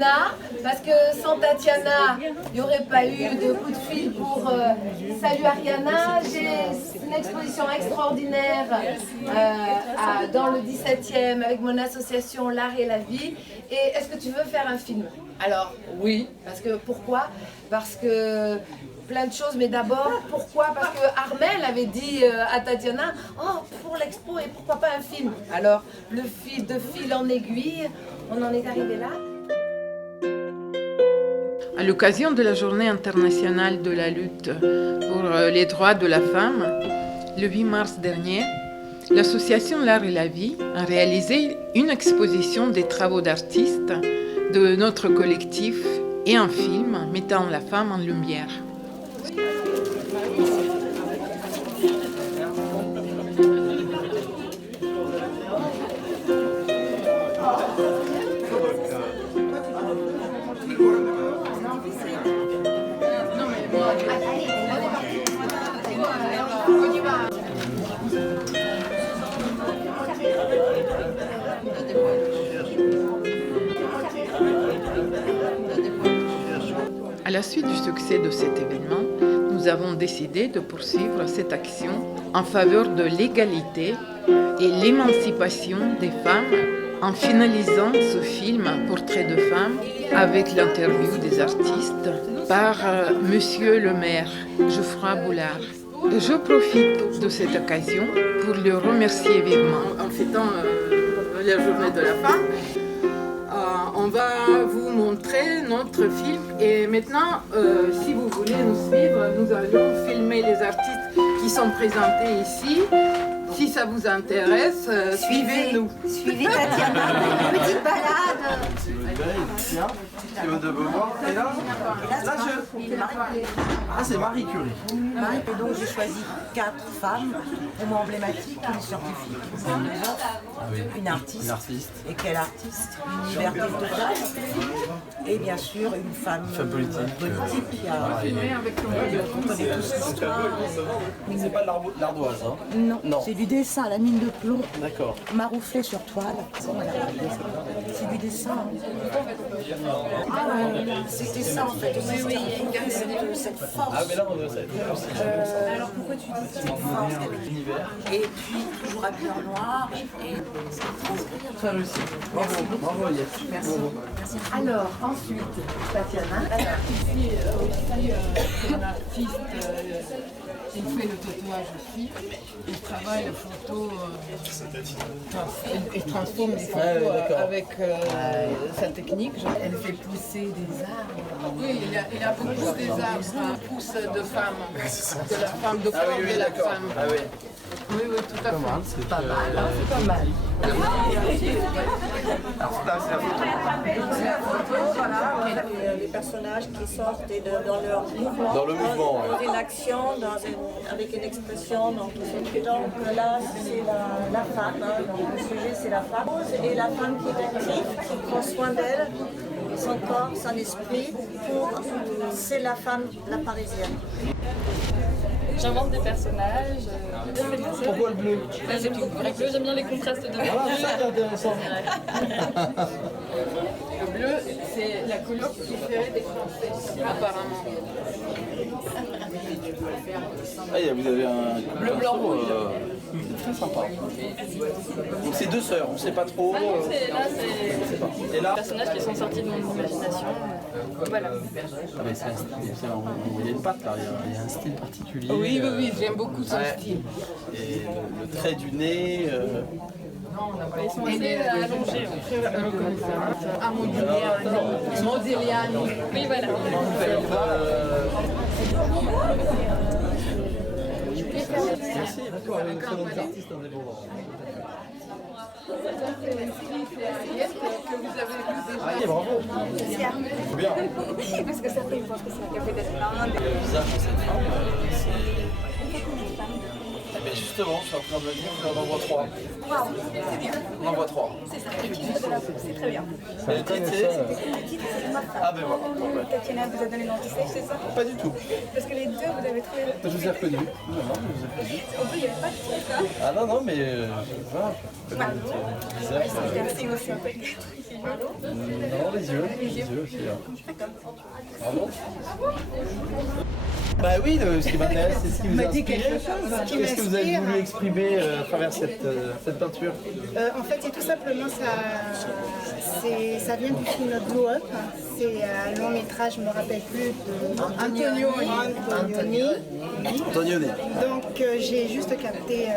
Tatiana, parce que sans Tatiana, il n'y aurait pas eu de coup de fil pour Salut Ariana. J'ai une exposition extraordinaire dans le 17e avec mon association L'Art et la Vie. Et est-ce que tu veux faire un film? Alors oui, parce que pourquoi? Parce que plein de choses, mais d'abord, pourquoi? Parce que Armel avait dit à Tatiana, oh, pour l'expo et pourquoi pas un film? Alors, de fil en aiguille, on en est arrivé là. À l'occasion de la Journée internationale de la lutte pour les droits de la femme, le 8 mars dernier, l'association L'Art et la Vie a réalisé une exposition des travaux d'artistes de notre collectif et un film mettant la femme en lumière. À la suite du succès de cet événement, nous avons décidé de poursuivre cette action en faveur de l'égalité et l'émancipation des femmes en finalisant ce film Portrait de femme avec l'interview des artistes par Monsieur le maire Geoffroy Boulard. Je profite de cette occasion pour le remercier vivement. En fêtant la journée de la femme, on va vous montrer notre film et maintenant, si vous voulez nous suivre, nous allons filmer les artistes qui sont présentés ici. Si ça vous intéresse, suivez-nous. Suivez Tatiana, une petite balade. Tiens, tu veux de Beauvoir. Et là, ah, c'est Marie Curie. Et donc j'ai choisi 4 femmes pour moi emblématiques, une scientifique, une philosophe, une artiste. Et quelle artiste? Une liberté totale. Et bien sûr une femme politique qui a connaît tous l'histoire. C'est pas de l'ardoise, hein? Non. C'est du dessin, la mine de plomb. D'accord. Marouflé sur toile. C'est du dessin. C'était ça en fait. Oui, cette force. Ah, mais là, on doit ça. Alors pourquoi tu dis cette force et puis toujours habillé en noir et Ça réussi. Bravo, Aliette. merci. Alors, ensuite, Tatiana. Ici, c'est un artiste, il fait le tatouage aussi, il travaille la photo, il transforme les photos avec sa technique. Elle fait pousser des arbres. Oui, il a beaucoup des arbres, pousse de femmes, de la femme, de corps de la femme. Ah oui. Oui, tout à fait. C'est Pas mal, hein, c'est pas mal. Alors, là, c'est la photo. C'est la photo, voilà, les personnages qui sortent dans leur mouvement. Dans le mouvement, ouais. Dans une action, avec une expression. Donc là, c'est la femme, hein, donc le sujet c'est la femme. Et la femme qui est active, qui prend soin d'elle, son corps, son esprit, c'est la femme, la parisienne. J'invente des personnages. Pourquoi le bleu? Le bleu, j'aime bien les contrastes de Voilà, ça c'est intéressant. Le bleu, c'est la couleur préférée des Français, apparemment. Ah, vous avez un bleu, blanc, rouge. C'est très sympa. Donc c'est 2 sœurs, on ne sait pas trop. Là, c'est Et là, des personnages qui sont sortis de mon imagination. Voilà. ah, mais il y a une patte là, il y a un style particulier. Oui, j'aime beaucoup son style. Et le trait du nez. Ils sont assez allongés. Modigliani. Oui, voilà. Merci, d'accord, avec un salon des artistes indépendants. Que vous avez vu déjà. Ah, bravo. Bien. Oui, parce que ça fait, je pense que c'est un café d'Espagne. Le visage de cette femme, c'est... Eh bien justement, je suis en train de me dire, je vous en envoie 3. On en voit 3. C'est ça, le titre de la pub, c'est très bien. Et le titre c'est... Ah ben voilà. Tatiana vous a donné l'anti-sèche, c'est ça? Pas du tout. Parce que les deux, vous avez trouvé... Je vous ai reconnu. Non, je vous ai reconnu. Au bout, il n'y avait pas de titre, ça. Ah non, mais... voilà. C'est aussi un peu... Non, les yeux aussi. Bravo. Bah oui, ce qui m'intéresse, c'est ce qui vous a inspiré. Qu'est-ce que vous avez voulu exprimer à travers cette peinture? En fait, c'est tout simplement ça vient du film Glow Up. C'est un long métrage, je ne me rappelle plus, de Antonioni. Donc j'ai juste capté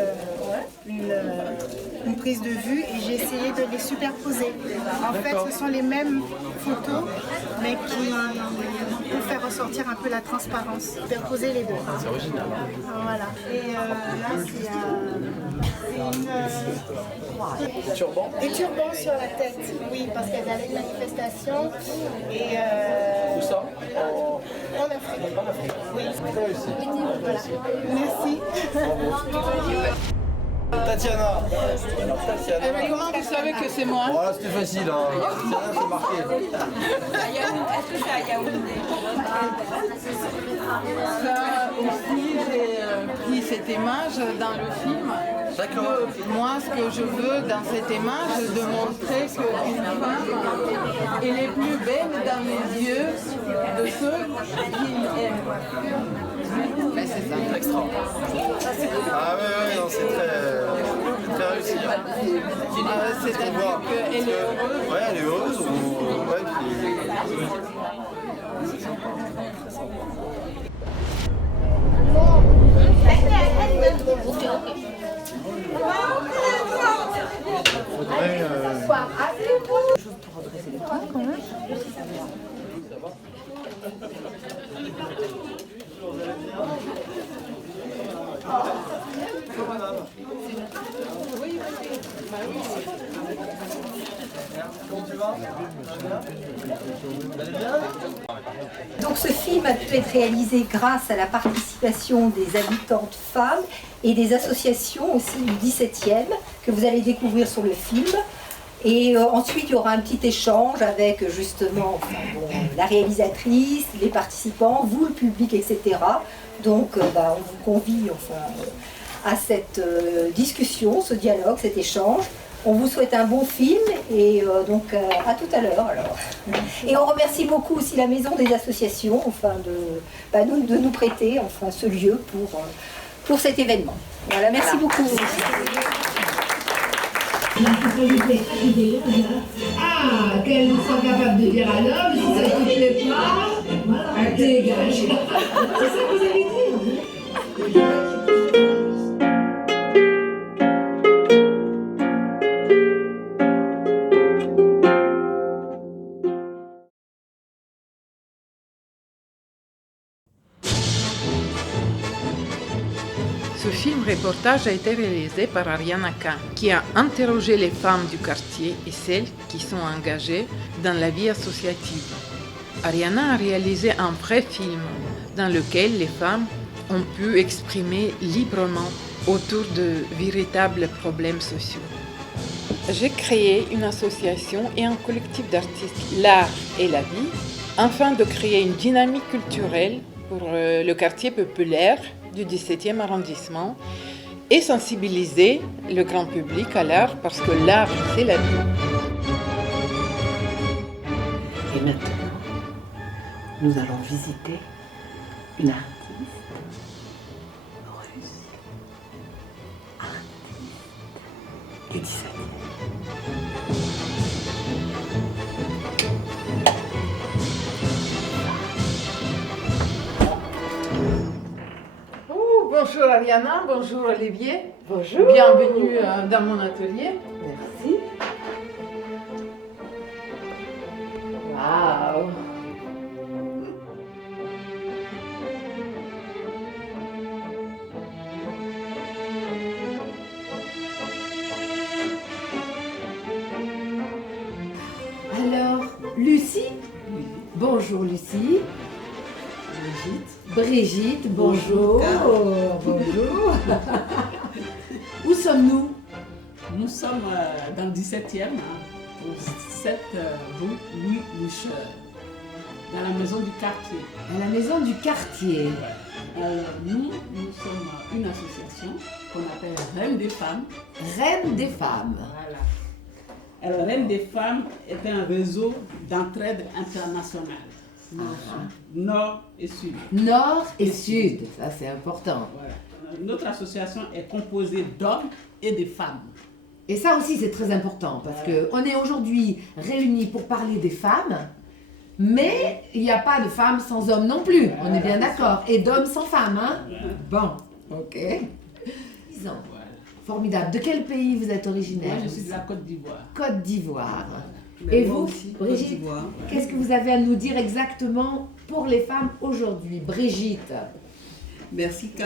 une prise de vue et j'ai essayé de les superposer. En fait, ce sont les mêmes photos, mais qui pour faire ressortir un peu la transparence, superposer les deux. C'est original. Voilà. Et là, c'est Turban. des turbans sur la tête, oui, parce qu'elles allaient à une manifestation. Et Où ça? en Afrique. En Afrique. Oui. Très réussi. Voilà. Merci. Tatiana. Eh ben, comment vous savez que c'est moi? Oh là, c'était facile. Tatiana, c'est marqué. Est-ce que c'est à Yaoundé? Ça aussi, j'ai pris cette image dans le film. D'accord. Moi, ce que je veux dans cette image, de montrer qu'une femme, elle est plus belle dans les yeux de ceux qui aiment. Ben, c'est ça. Extra. Ah ouais, non, c'est très réussi. C'est-à-dire qu'elle est heureuse. Ouais, elle est heureuse. Ouais, puis... Donc ce film a pu être réalisé grâce à la participation des habitantes femmes et des associations aussi du 17e que vous allez découvrir sur le film. Et ensuite, il y aura un petit échange avec justement la réalisatrice, les participants, vous, le public, etc. Donc on vous convie à cette discussion, ce dialogue, cet échange. On vous souhaite un bon film et donc à tout à l'heure alors. Et on remercie beaucoup aussi la Maison des associations de nous prêter ce lieu pour cet événement. Voilà, merci beaucoup. Ah, qu'elles sont capables de dire à l'homme, si ça ne te plaît pas, dégage. C'est ça que vous avez dit. Ce film reportage a été réalisé par Ariana Khan, qui a interrogé les femmes du quartier et celles qui sont engagées dans la vie associative. Ariana a réalisé un vrai film dans lequel les femmes ont pu exprimer librement autour de véritables problèmes sociaux. J'ai créé une association et un collectif d'artistes, l'art et la vie, afin de créer une dynamique culturelle pour le quartier populaire du 17e arrondissement et sensibiliser le grand public à l'art parce que l'art, c'est la vie. Et maintenant, nous allons visiter une artiste russe, artiste du 17e. Bonjour Ariana, bonjour Olivier. Bonjour. Bienvenue dans mon atelier. Merci. Waouh. Alors, Lucie? Bonjour Lucie. Brigitte, bonjour. Bonjour. Où sommes-nous? nous sommes dans le 17e, au 7 rue Louis Boucher, dans la maison du quartier. À la maison du quartier. Alors, nous sommes une association qu'on appelle Reine des femmes. Reine des femmes. Voilà. Alors, Reine des femmes est un réseau d'entraide internationale. Nord et Sud. Nord et Sud, ça c'est important. Voilà. Notre association est composée d'hommes et de femmes. Et ça aussi c'est très important parce qu'on est aujourd'hui réunis pour parler des femmes, mais il n'y a pas de femmes sans hommes non plus, on est bien d'accord. Et d'hommes sans femmes, hein? Bon, ok. Disons. Formidable. De quel pays vous êtes originaire? Moi je suis de la Côte d'Ivoire. Côte d'Ivoire. Et vous, Brigitte, qu'est-ce que vous avez à nous dire exactement pour les femmes aujourd'hui? Brigitte. Merci K.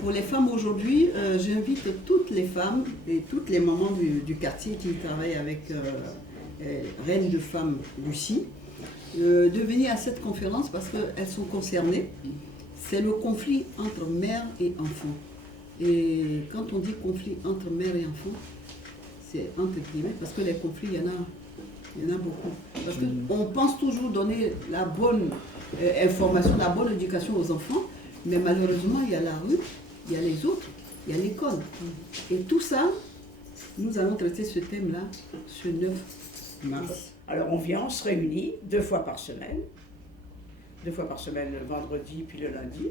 Pour les femmes aujourd'hui, j'invite toutes les femmes et toutes les mamans du quartier qui travaillent avec Reine de Femmes Lucie de venir à cette conférence parce qu'elles sont concernées. C'est le conflit entre mère et enfant. Et quand on dit conflit entre mère et enfant, c'est entre guillemets parce que les conflits, il y en a beaucoup. Parce qu'on pense toujours donner la bonne information, la bonne éducation aux enfants, mais malheureusement, il y a la rue, il y a les autres, il y a l'école. Et tout ça, nous allons traiter ce thème-là ce 9 mars. Alors on vient, on se réunit 2 fois par semaine. 2 fois par semaine, le vendredi puis le lundi.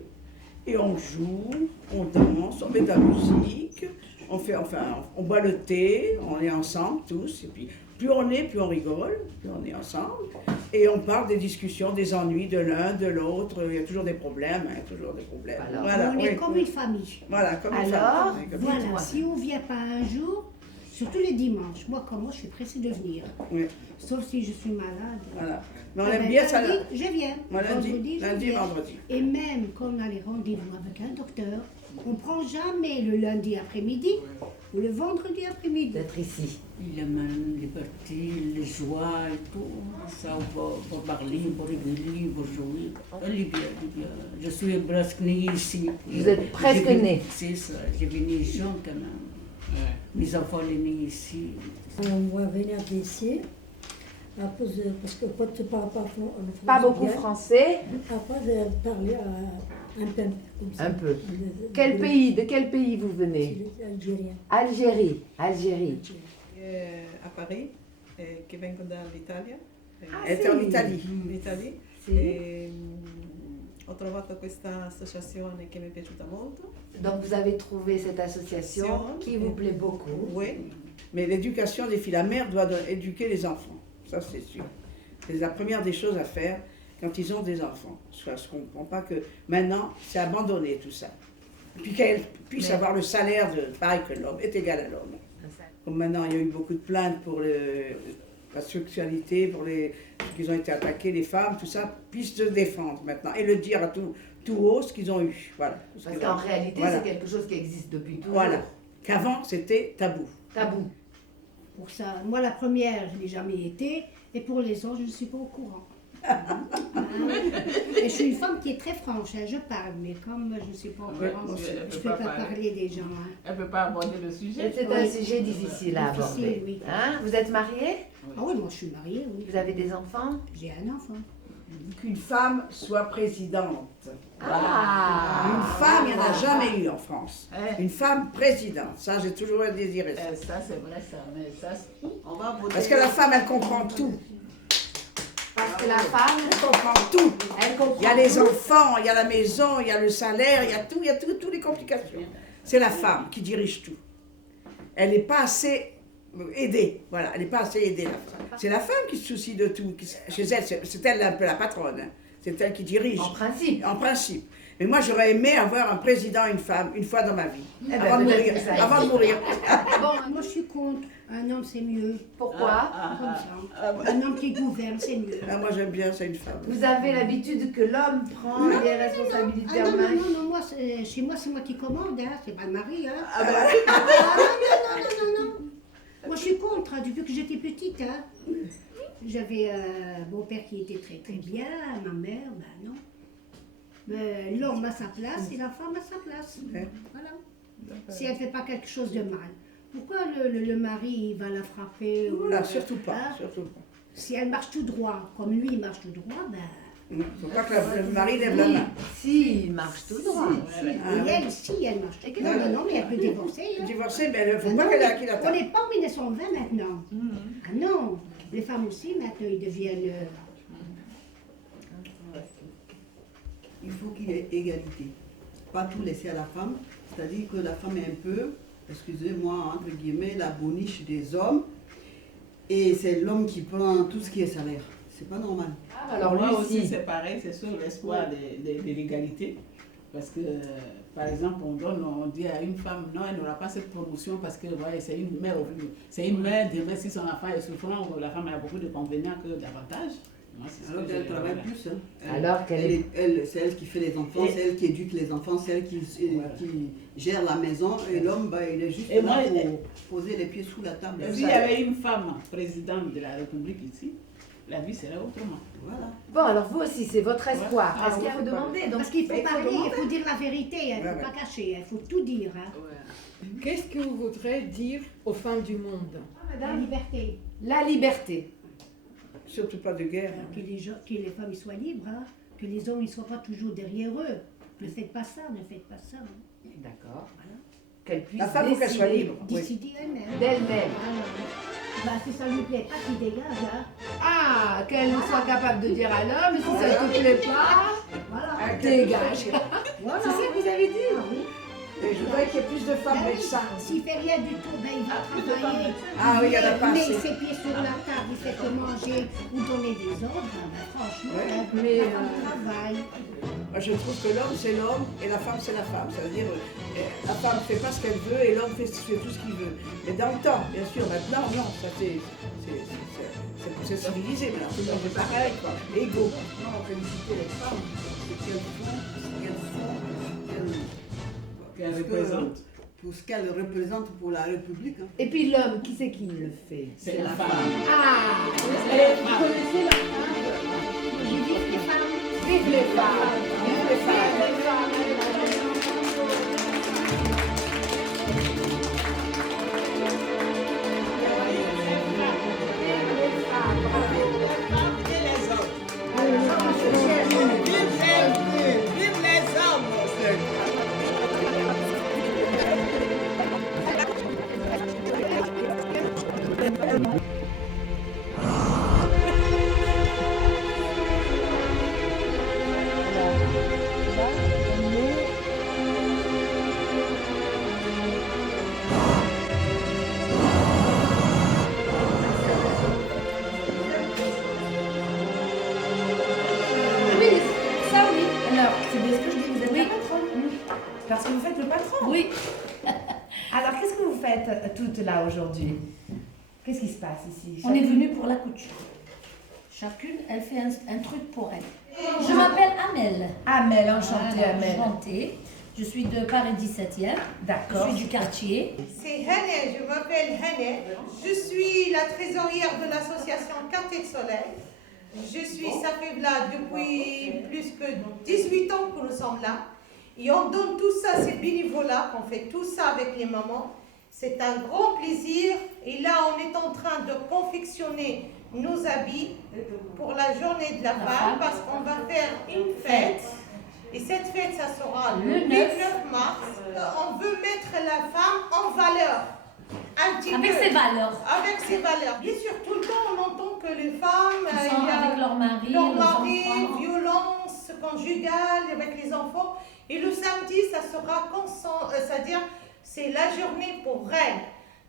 Et on joue, on danse, on met de la musique, on boit le thé, on est ensemble tous. Et puis plus on est, plus on rigole, plus on est ensemble. Et on parle des discussions, des ennuis de l'un, de l'autre. Il y a toujours des problèmes, toujours des problèmes. Alors, voilà, on est comme une famille. Voilà, comme une Alors, famille. voilà, si on ne vient pas un jour, surtout les dimanches, moi comme moi je suis pressée de venir. Oui. Sauf si je suis malade. Voilà. Mais on aime bien ça. Lundi, je viens. Moi, lundi, je viens. vendredi. Et même quand on a les rendez-vous avec un docteur, on ne prend jamais le lundi après-midi ou le vendredi après-midi. D'être ici. Il aime la liberté, les joies et tout. Ça, on va parler, on va rigoler, on va jouer. Elle est bien, elle est bien. Je suis presque née ici. Vous êtes presque née? C'est ça, j'ai venu jeune quand même. Ouais. Mes enfants sont nés ici. On va venir ici. Parce que quand tu parles pas beaucoup français. Après, je parler un peu comme ça. Un peu. De quel pays vous venez? Algérien. Algérie. A Paris, che vengo dall'Italia. È in Italia. E ho trovato questa associazione che mi è piaciuta molto. Donc vous avez trouvé cette association qui vous plaît beaucoup. Oui, mais l'éducation des filles, la mère doit éduquer les enfants. Ça, c'est sûr. C'est la première des choses à faire quand ils ont des enfants. Je ne comprends pas que maintenant, c'est abandonné tout ça. Puis qu'elles puissent avoir le salaire pareil que l'homme, est égal à l'homme. Comme maintenant, il y a eu beaucoup de plaintes pour la sexualité, pour qu'ils ont été attaqués, les femmes, tout ça, puissent se défendre maintenant et le dire à tout haut ce qu'ils ont eu. Voilà. Parce qu'en réalité, c'est quelque chose qui existe depuis toujours. Voilà. Qu'avant, c'était tabou. Tabou. Pour ça, moi la première, je n'ai jamais été, et pour les autres, je ne suis pas au courant. Et je suis une femme qui est très franche, hein, je parle, mais comme je ne suis pas au courant, je ne peux pas parler des gens. Hein. Elle ne peut pas aborder le sujet. C'est un sujet difficile à aborder. Oui. Hein? Vous êtes mariée? Ah oui, moi je suis mariée. Oui. Vous avez des enfants? J'ai un enfant. Qu'une femme soit présidente. Ah. Une femme, il n'y en a jamais eu en France. Une femme présidente, ça j'ai toujours désiré ça. Ça c'est vrai ça, mais ça on va voter. Parce que la femme, elle comprend tout. Parce que la femme, elle comprend tout. Elle comprend il y a les enfants, il y a la maison, il y a le salaire, il y a toutes les complications. C'est la femme qui dirige tout. Elle n'est pas assez aidée, voilà, elle n'est pas assez aidée. C'est la femme qui se soucie de tout. Chez elle, c'est elle un peu la patronne. Hein. C'est elle qui dirige. En principe. En principe. Mais moi, j'aurais aimé avoir un président, une femme, une fois dans ma vie. Avant de mourir. Bon, moi, je suis contre. Un homme, c'est mieux. Pourquoi? Comme ça. Un homme qui gouverne, c'est mieux. Ah, moi, j'aime bien, c'est une femme. Vous avez l'habitude que l'homme prend les responsabilités en main? Non, moi, chez moi, c'est moi qui commande, hein. C'est pas le mari. Hein. Non. Moi, je suis contre, hein, depuis que j'étais petite. Hein. J'avais mon père qui était très très bien, ma mère, ben non. Mais l'homme a sa place et la femme a sa place. Voilà. Si elle ne fait pas quelque chose de mal. Pourquoi le mari il va la frapper Là, surtout pas, hein? surtout pas. Si elle marche tout droit, comme lui il marche tout droit, ben... Il ne faut pas que le mari lève la main. Si, il marche tout droit. Si, elle, si, elle marche. Et que non, mais elle peut divorcer. Hein. Divorcer, mais il ne faut pas qu'il attende. On n'est pas en 1920 maintenant. Ah non, les femmes aussi, maintenant, ils deviennent... Il faut qu'il y ait égalité. Pas tout laisser à la femme. C'est-à-dire que la femme est un peu, excusez-moi, entre guillemets, la boniche des hommes. Et c'est l'homme qui prend tout ce qui est salaire. C'est pas normal. Alors moi aussi c'est pareil, c'est sur l'espoir de l'égalité. Parce que, par exemple, on dit à une femme, non, elle n'aura pas cette promotion parce que ouais, c'est une mère, demain si son enfant est souffrant, la femme a beaucoup de convénients que d'avantages. Alors qu'elle travaille plus. Hein. Alors qu'elle c'est elle qui fait les enfants, c'est elle qui éduque les enfants, c'est elle qui gère la maison. Et l'homme, il est juste là pour poser les pieds sous la table. S'il y avait une femme présidente de la République ici, la vie serait autrement. Voilà. Bon, alors vous aussi, c'est votre espoir. Ah, Est-ce qu'il faut demander? Donc, parce qu'il faut parler, il faut dire la vérité, il ne faut pas cacher, il faut tout dire. Hein. Qu'est-ce que vous voudrez dire aux femmes du monde? La liberté. La liberté. Surtout pas de guerre. Que les femmes soient libres, hein. Que les hommes ne soient pas toujours derrière eux. Ne faites pas ça, ne faites pas ça. Hein. D'accord. Qu'elle puisse la femme, il faut qu'elle soit libre. Décider elle-même. D'elle-même. Bah, si ça ne lui plaît pas, qu'il dégage. Hein. Ah, qu'elle soit capable de dire à l'homme, si ça ne te plaît pas, dégage. Voilà. C'est ça que vous avez dit? Ah, oui. Et je voudrais qu'il y ait plus de femmes médecins. S'il fait rien du tout, ben, il va travailler. Ah oui, il y en a pas met assez. ses pieds sur la table, il fait que manger ou donner des ordres. Ben, franchement, mais la femme travaille. Moi, je trouve que l'homme, c'est l'homme et la femme, c'est la femme. Ça veut dire la femme ne fait pas ce qu'elle veut et l'homme fait tout ce qu'il veut. Mais dans le temps, bien sûr, maintenant, non, ça c'est civilisé, maintenant tout le monde est pareil, quoi. Égaux. Non, féliciter les femmes, ce qu'elles représentent. Pour ce qu'elles représentent pour la République. Hein. Et puis l'homme, qui c'est qui le fait? C'est la femme. Ah, vous connaissez la femme? Vive les femmes. Vive les femmes. Vive les femmes. Vive les femmes. Parce que vous faites le patron. Oui. Alors, qu'est-ce que vous faites toutes là aujourd'hui? Qu'est-ce qui se passe ici? On est venu pour la couture. Chacune, elle fait un truc pour elle. Je m'appelle Amel. Amel, enchantée voilà, Amel. Enchantée. Je suis de Paris 17e. D'accord. Je suis du quartier. C'est Hane, je m'appelle Hane. Je suis la trésorière de l'association Quartier de Soleil. Je suis Safibla depuis plus que 18 ans que nous sommes là. Et on donne tout ça, c'est bénévolat, qu'on fait tout ça avec les mamans. C'est un grand plaisir. Et là, on est en train de confectionner nos habits pour la journée de la femme parce qu'on va faire une fête. Et cette fête, ça sera le 9 mars. On veut mettre la femme en valeur. Un petit Avec peu. ses valeurs. Avec ses valeurs. Bien sûr, tout le temps, on entend que les femmes, Ils sont avec leur mari, enfants. violence conjugale avec les enfants. Et le samedi, ça sera c'est-à-dire c'est la journée pour elles.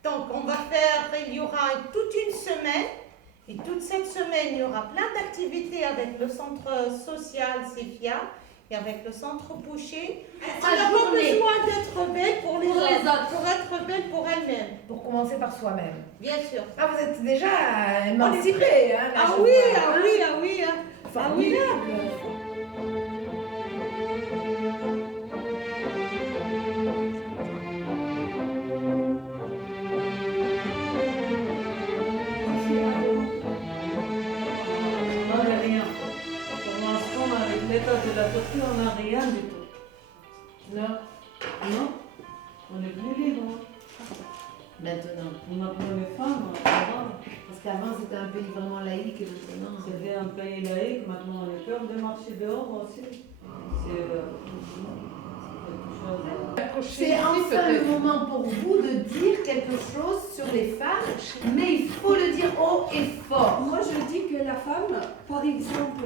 Donc on va faire, il y aura toute une semaine. Et toute cette semaine, il y aura plein d'activités avec le centre social Sefia et avec le centre Boucher. On n'a pas besoin d'être belle pour les autres, pour être belle pour elle-même. Pour commencer par soi-même. Bien sûr. Ah, vous êtes déjà émancipée, hein? Ah oui, ah oui, ah oui. Formidable. L'état de la torture, on n'a rien du tout. Non, non, on est plus libre. maintenant? Maintenant, les femmes, avant, Parce qu'avant, c'était un pays vraiment laïque et maintenant. c'était un pays laïque, maintenant on est peur de marcher dehors aussi. C'est quelque chose. C'est enfin le moment pour vous de dire quelque chose sur les femmes, mais il faut le dire haut et fort. Moi, je dis que la femme, par exemple,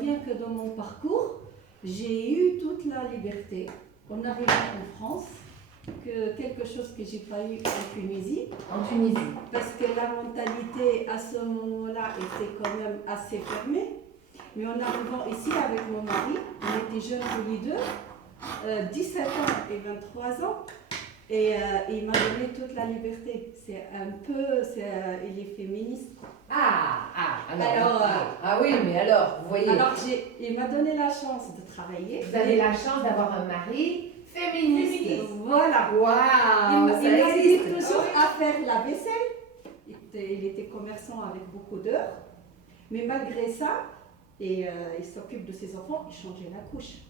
rien que dans mon parcours, j'ai eu toute la liberté. En arrivant en France, que quelque chose que j'ai pas eu en Tunisie. En Tunisie. Parce que la mentalité à ce moment-là était quand même assez fermée. Mais en arrivant ici avec mon mari, on était jeunes tous les deux, 17 ans et 23 ans. Et il m'a donné toute la liberté. C'est un peu, il est féministe. Ah oui, mais alors, vous voyez. Alors il m'a donné la chance de travailler. Vous avez la chance d'avoir un mari féministe. Voilà. Waouh, Il m'a aidé toujours à faire la vaisselle. Il était commerçant avec beaucoup d'heures. Mais malgré ça, il s'occupe de ses enfants, il changeait la couche.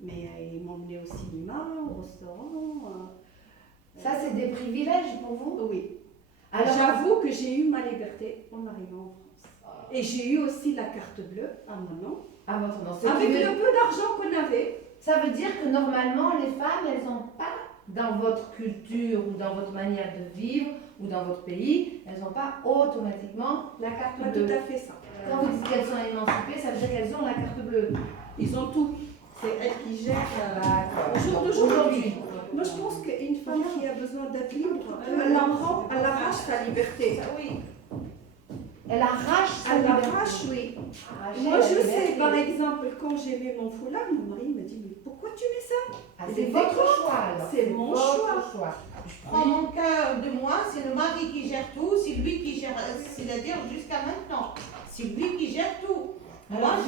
Mais il m'emmenait au cinéma, au restaurant. Ça, c'est des privilèges pour vous? Oui. Alors, j'avoue que j'ai eu ma liberté en arrivant en France. Et j'ai eu aussi la carte bleue à mon nom. À votre nom. Avec le peu d'argent qu'on avait. Ça veut dire que normalement, les femmes, elles n'ont pas, dans votre culture ou dans votre manière de vivre ou dans votre pays, elles n'ont pas automatiquement la carte Pas bleue. tout à fait ça. Quand vous dites qu'elles sont émancipées, ça veut dire qu'elles ont la carte bleue. Ils ont tout. C'est elle qui gère au jour d'aujourd'hui. Moi, je pense qu'une femme qui a besoin d'être libre, elle arrache sa liberté. Oui. Elle arrache sa liberté. Elle arrache, oui. Arracher Moi, la je liberté. sais, par exemple, quand j'ai mis mon foulard, mon mari me dit, mais pourquoi tu mets ça? C'est votre choix alors. C'est mon votre choix. Je prends mon cas de moi, c'est le mari qui gère tout, c'est lui qui gère, c'est-à-dire jusqu'à maintenant. C'est lui qui gère tout. Alors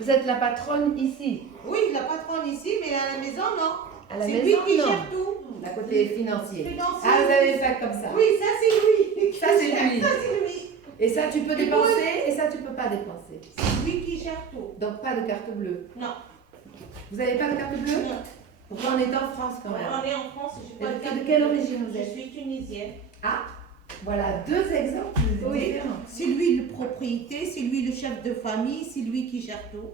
vous êtes la patronne ici? Oui, la patronne ici, mais à la maison, non. À la C'est maison, lui qui non. gère tout. À côté financier. Financier. Ah, vous avez fait comme ça. Oui, ça c'est lui. Ça, c'est lui. Ça c'est lui. Et ça, tu peux dépenser et ça, tu peux pas dépenser. C'est lui qui gère tout. Donc, pas de carte bleue. Non. Vous n'avez pas de carte bleue? Non. Pourtant, on est en France quand même. On est en France, je suis pas De quelle origine vous êtes? Je suis tunisienne. Ah, voilà deux exemples différents. C'est lui le propriété, c'est lui le chef de famille, c'est lui qui gère tout.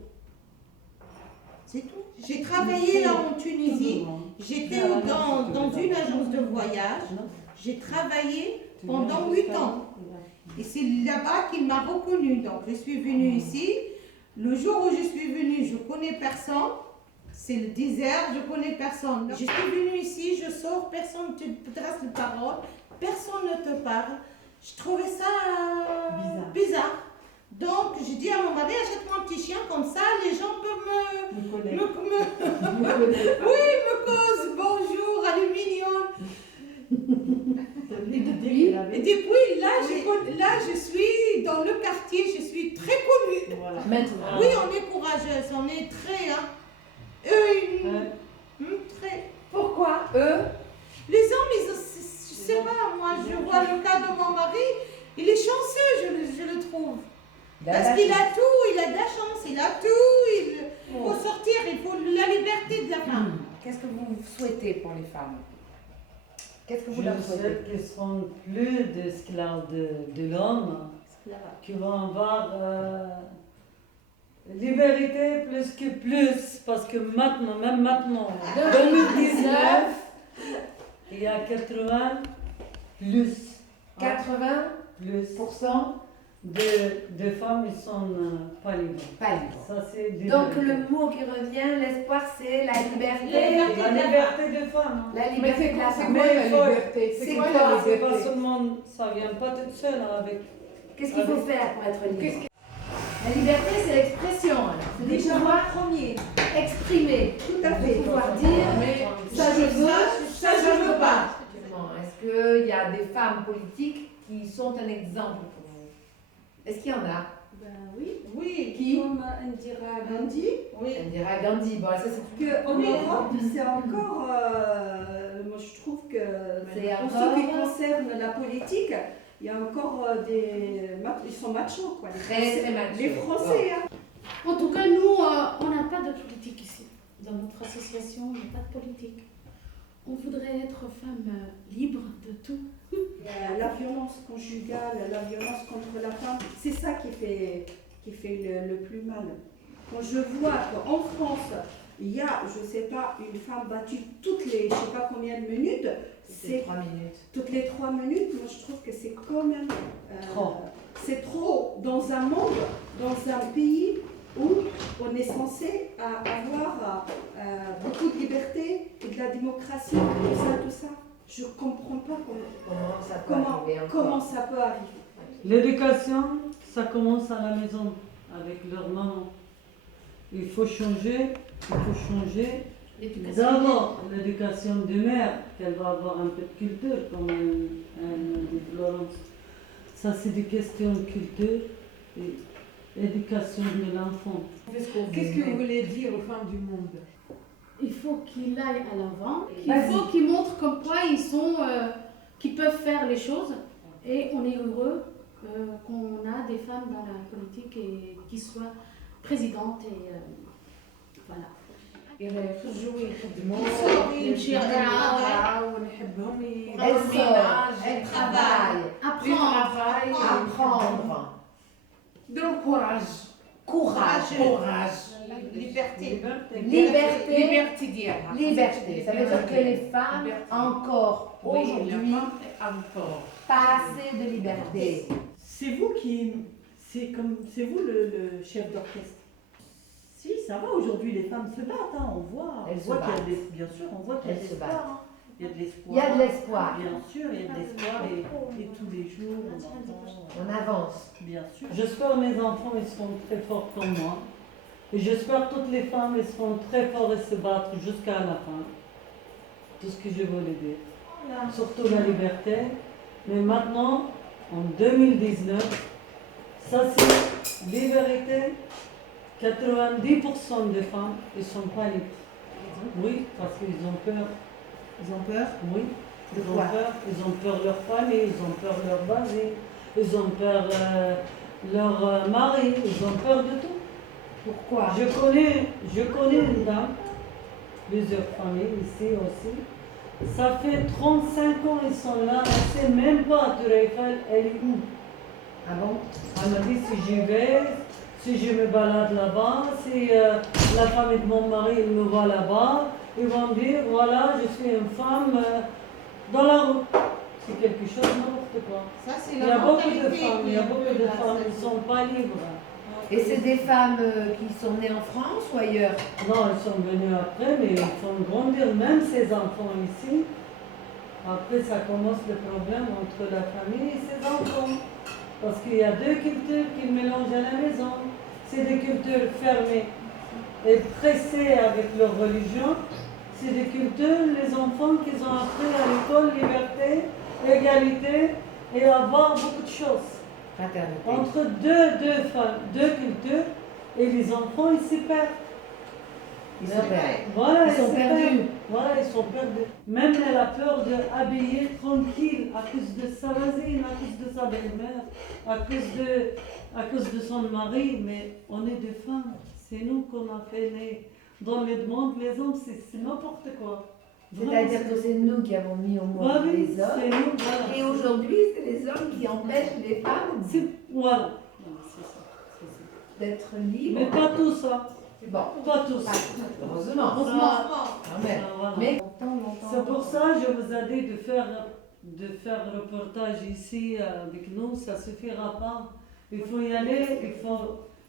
C'est tout. J'ai travaillé là en Tunisie, j'étais dans une agence de voyage, j'ai travaillé pendant 8 ans. Et c'est là-bas qu'il m'a reconnue. Donc je suis venue ici. Le jour où je suis venue, je connais personne. C'est le désert, je connais personne. Je suis venue ici, je sors, personne ne te trace de parole, personne ne te parle. Je trouvais ça bizarre. Donc je dis à mon mari, achète-moi un petit chien comme ça, les gens peuvent me causent bonjour, elle est mignonne. Et depuis là, je suis dans le quartier, je suis très connue. Maintenant. Oui, on est courageuse, on est très. Très. Pourquoi eux? Les hommes, je sais pas, moi je vois le cas de mon mari, il est chanceux, je le trouve. Parce qu'il a tout, il a de la chance, il a tout, il faut sortir, il faut la liberté de la femme. Qu'est-ce que vous souhaitez pour les femmes? Qu'est-ce que vous leur Je souhaitez? sais qu'ils seront plus d'esclaves de l'homme, qui vont avoir liberté plus que plus, parce que maintenant, même maintenant, 2019, il y a 80 plus. 80 de femmes ils sont pas libres. Pas libres. Ça, c'est Donc le mot qui revient, l'espoir, c'est la liberté. La liberté de femme. La liberté de la femme. Mais C'est quoi la liberté? C'est C'est quoi quoi la C'est pas liberté? seulement, ça vient pas toute seule avec. Qu'est-ce qu'il faut faire pour être libre? La liberté, c'est l'expression. C'est de pouvoir exprimer. Tout à fait. Pouvoir dire, ça je veux, ça je veux pas. Est-ce qu'il y a des femmes politiques qui sont un exemple pour vous? Est-ce qu'il y en a? Ben oui. Oui. Qui? Comme Indira Gandhi. Oui. Indira Gandhi. Bon, ça c'est En Europe, c'est encore. Moi, je trouve que pour ce qui concerne la politique, il y a encore ils sont machos, quoi. Très machos. Les Français, hein. En tout cas, nous, on n'a pas de politique ici. Dans notre association, il n'y a pas de politique. On voudrait être femme libre de tout. violence conjugale, la violence contre la femme, c'est ça qui fait le plus mal. Quand je vois qu'en France, il y a, je ne sais pas, une femme battue toutes les, je ne sais pas combien de minutes, c'est 3 minutes. Toutes les 3 minutes, moi je trouve que c'est quand même Trop. C'est trop dans un monde, dans un pays où on est censé avoir beaucoup de liberté et de la démocratie, tout ça. Je ne comprends pas comment ça peut arriver. L'éducation, ça commence à la maison, avec leur maman. Il faut changer. D'abord, l'éducation de mère, qu'elle va avoir un peu de culture, comme un dit Florence. Ça, c'est des questions de culture et éducation de l'enfant. Qu'est-ce que vous voulez dire aux femmes du monde? Il faut qu'il aille à l'avant, il faut qu'il montre comme quoi ils sont, qu'ils peuvent faire les choses. Et on est heureux qu'on a des femmes dans la politique et qui soient présidentes et voilà. يخرجوا ويخدموا يمشي يقراو ونحبهم Elle travaille. apprendre. De courage. Liberté. Liberté. Ça veut dire que les femmes, encore aujourd'hui, pas assez de liberté. C'est vous c'est vous le chef d'orchestre. Si, ça va, aujourd'hui, les femmes se battent, hein, on voit qu'il y a bien sûr, on voit qu'il y a de l'espoir. Hein. Il y a de l'espoir. Il y a de l'espoir. Bien sûr, il y a de l'espoir et tous les jours, on avance. Bien sûr. J'espère que mes enfants ils seront très forts comme moi. Et j'espère que toutes les femmes elles seront très fortes et se battre jusqu'à la fin. Tout ce que je voulais dire. Surtout la liberté. Mais maintenant, en 2019, ça c'est des vérités. 90% des femmes ne sont pas libres. Oui, parce qu'ils ont peur. Ils ont peur? Oui. Ils ont peur. Ils ont peur de leur famille, ils ont peur de leur base, ils ont peur de leur mari, ils ont peur de tout. Pourquoi? Je connais une dame, plusieurs familles ici aussi. Ça fait 35 ans ils sont là, elle ne sait même pas Tour Eiffel, elle est où? Ah bon? Elle m'a dit si j'y vais, si je me balade là-bas, si la famille de mon mari il me voit là-bas, ils vont me dire voilà, je suis une femme dans la route. C'est quelque chose n'importe quoi. Ça, c'est il y a beaucoup de femmes, qui ne sont pas libres. Et c'est des femmes qui sont nées en France ou ailleurs? Non, elles sont venues après, mais ils font grandir même ces enfants ici. Après, ça commence le problème entre la famille et ses enfants. Parce qu'il y a deux cultures qui mélangent à la maison. C'est des cultures fermées et pressées avec leur religion. C'est des cultures, les enfants qu'ils ont appris à l'école, liberté, égalité et avoir beaucoup de choses. Fraternité. Entre deux cultures, et les enfants, ils s'y perdent. Ils se perdent. Voilà, Ils sont perdus. Voilà, ils sont perdus. Même elle a peur d'habiller tranquille à cause de sa voisine, à cause de sa belle-mère, à cause de son mari. Mais on est des femmes. C'est nous qu'on a fait naître. Dans le monde, les hommes, c'est n'importe quoi. C'est-à-dire que c'est nous qui avons mis au monde les hommes. Nous, voilà. Et aujourd'hui, c'est les hommes qui empêchent les femmes voilà. d'être libres. Mais pas tout ça. Bon. Pas tous. Heureusement. Quand même. Voilà. Mais c'est pour ça que je vous ai dit de faire reportage ici avec nous, ça ne suffira pas. Il faut y aller,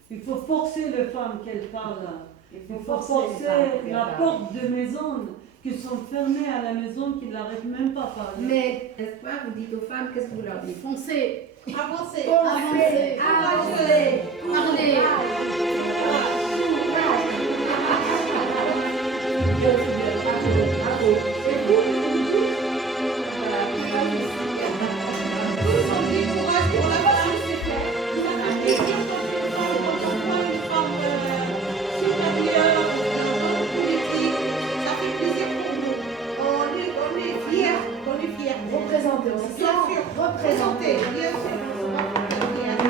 il faut forcer les femmes qu'elles parlent. Il faut forcer la porte de maison qui sont fermées à la maison, qui n'arrivent même pas à parler. Mais, n'est-ce pas, vous dites aux femmes, qu'est-ce que vous leur dites? Foncez. Avancez. Avancez. Avancez. Parlez. Représenter, on se sent représenter.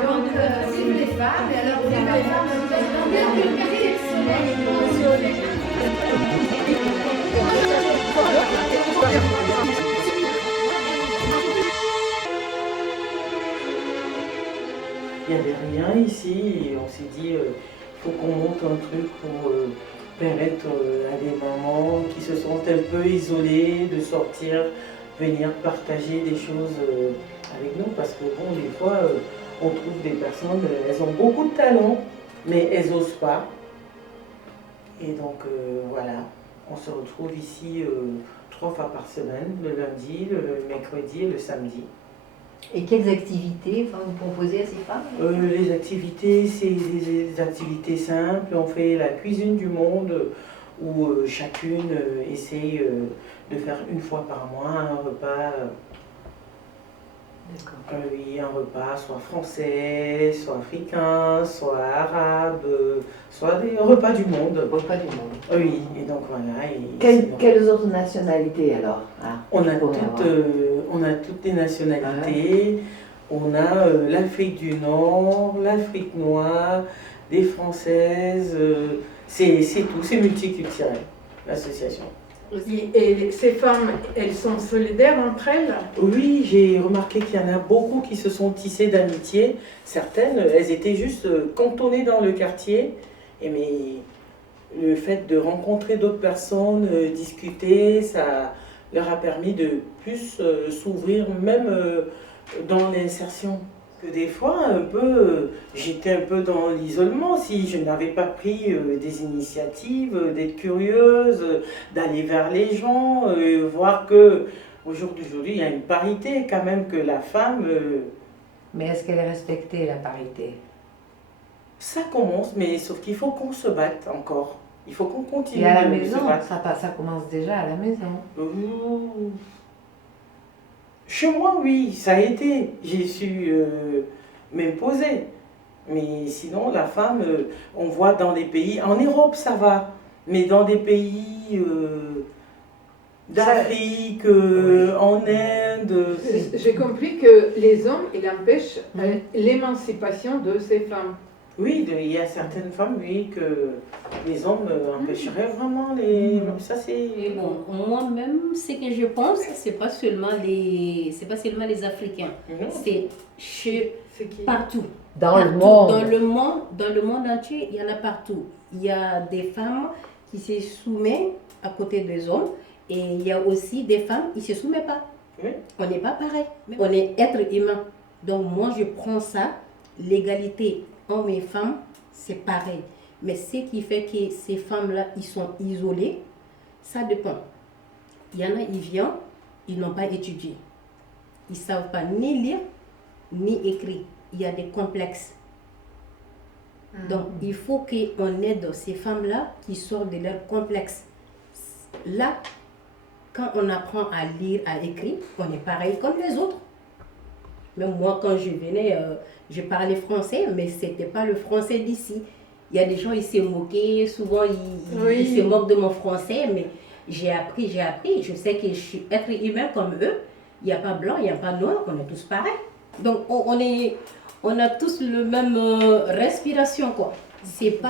Donc, vive les femmes, et alors vive les femmes, il n'y avait rien ici et on s'est dit, il faut qu'on monte un truc pour permettre à des mamans qui se sentent un peu isolées de sortir, venir partager des choses avec nous parce que bon, des fois, on trouve des personnes, elles ont beaucoup de talent, mais elles n'osent pas. Et donc voilà, on se retrouve ici 3 fois par semaine, le lundi, le mercredi et le samedi. Et quelles activités vous proposez à ces femmes? Les activités, c'est des activités simples. On fait la cuisine du monde où chacune essaye de faire une fois par mois un repas. Oui, un repas soit français, soit africain, soit arabe, soit des repas du monde. Repas du monde. Oui, et donc voilà. Quelles autres nationalités alors? On a toutes les nationalités. On a l'Afrique du Nord, l'Afrique noire, des Françaises. C'est tout, c'est multiculturel, l'association. Et ces femmes, elles sont solidaires entre elles? Oui, j'ai remarqué qu'il y en a beaucoup qui se sont tissées d'amitié. Certaines, elles étaient juste cantonnées dans le quartier. Mais le fait de rencontrer d'autres personnes, discuter, ça leur a permis de plus s'ouvrir, même dans l'insertion. Que des fois, j'étais un peu dans l'isolement si je n'avais pas pris des initiatives, d'être curieuse, d'aller vers les gens, voir que aujourd'hui il y a une parité quand même, que la femme... Mais est-ce qu'elle est respectée, la parité? Ça commence, mais sauf qu'il faut qu'on se batte encore. Il faut qu'on continue. Et à la maison, ça commence déjà à la maison. Chez moi, oui, ça a été. J'ai su m'imposer. Mais sinon, la femme, on voit dans des pays... En Europe, ça va. Mais dans des pays d'Afrique, en Inde... J'ai compris que les hommes, ils empêchent l'émancipation de ces femmes. Oui, il y a certaines femmes, oui, que les hommes empêcheraient vraiment les... Ça, c'est... Bon, moi-même, ce que je pense, c'est pas seulement les Africains. C'est partout. Dans le monde. Dans le monde entier, il y en a partout. Il y a des femmes qui se soumettent à côté des hommes et il y a aussi des femmes qui ne se soumettent pas. Oui. On n'est pas pareil. On est être humain. Donc moi, je prends ça, l'égalité hommes et femmes, c'est pareil. Mais ce qui fait que ces femmes-là, ils sont isolées, ça dépend. Il y en a, ils viennent, ils n'ont pas étudié. Ils ne savent pas ni lire, ni écrire. Il y a des complexes. Donc, il faut qu'on aide ces femmes-là qui sortent de leurs complexes. Là, quand on apprend à lire, à écrire, on est pareil comme les autres. Même moi, quand je venais, je parlais français, mais ce n'était pas le français d'ici. Il y a des gens, ils se moquaient, souvent ils se moquent de mon français, mais j'ai appris. Je sais que je suis être humain comme eux. Il n'y a pas blanc, il n'y a pas noir, on est tous pareils. Donc on a tous le même respiration, quoi. C'est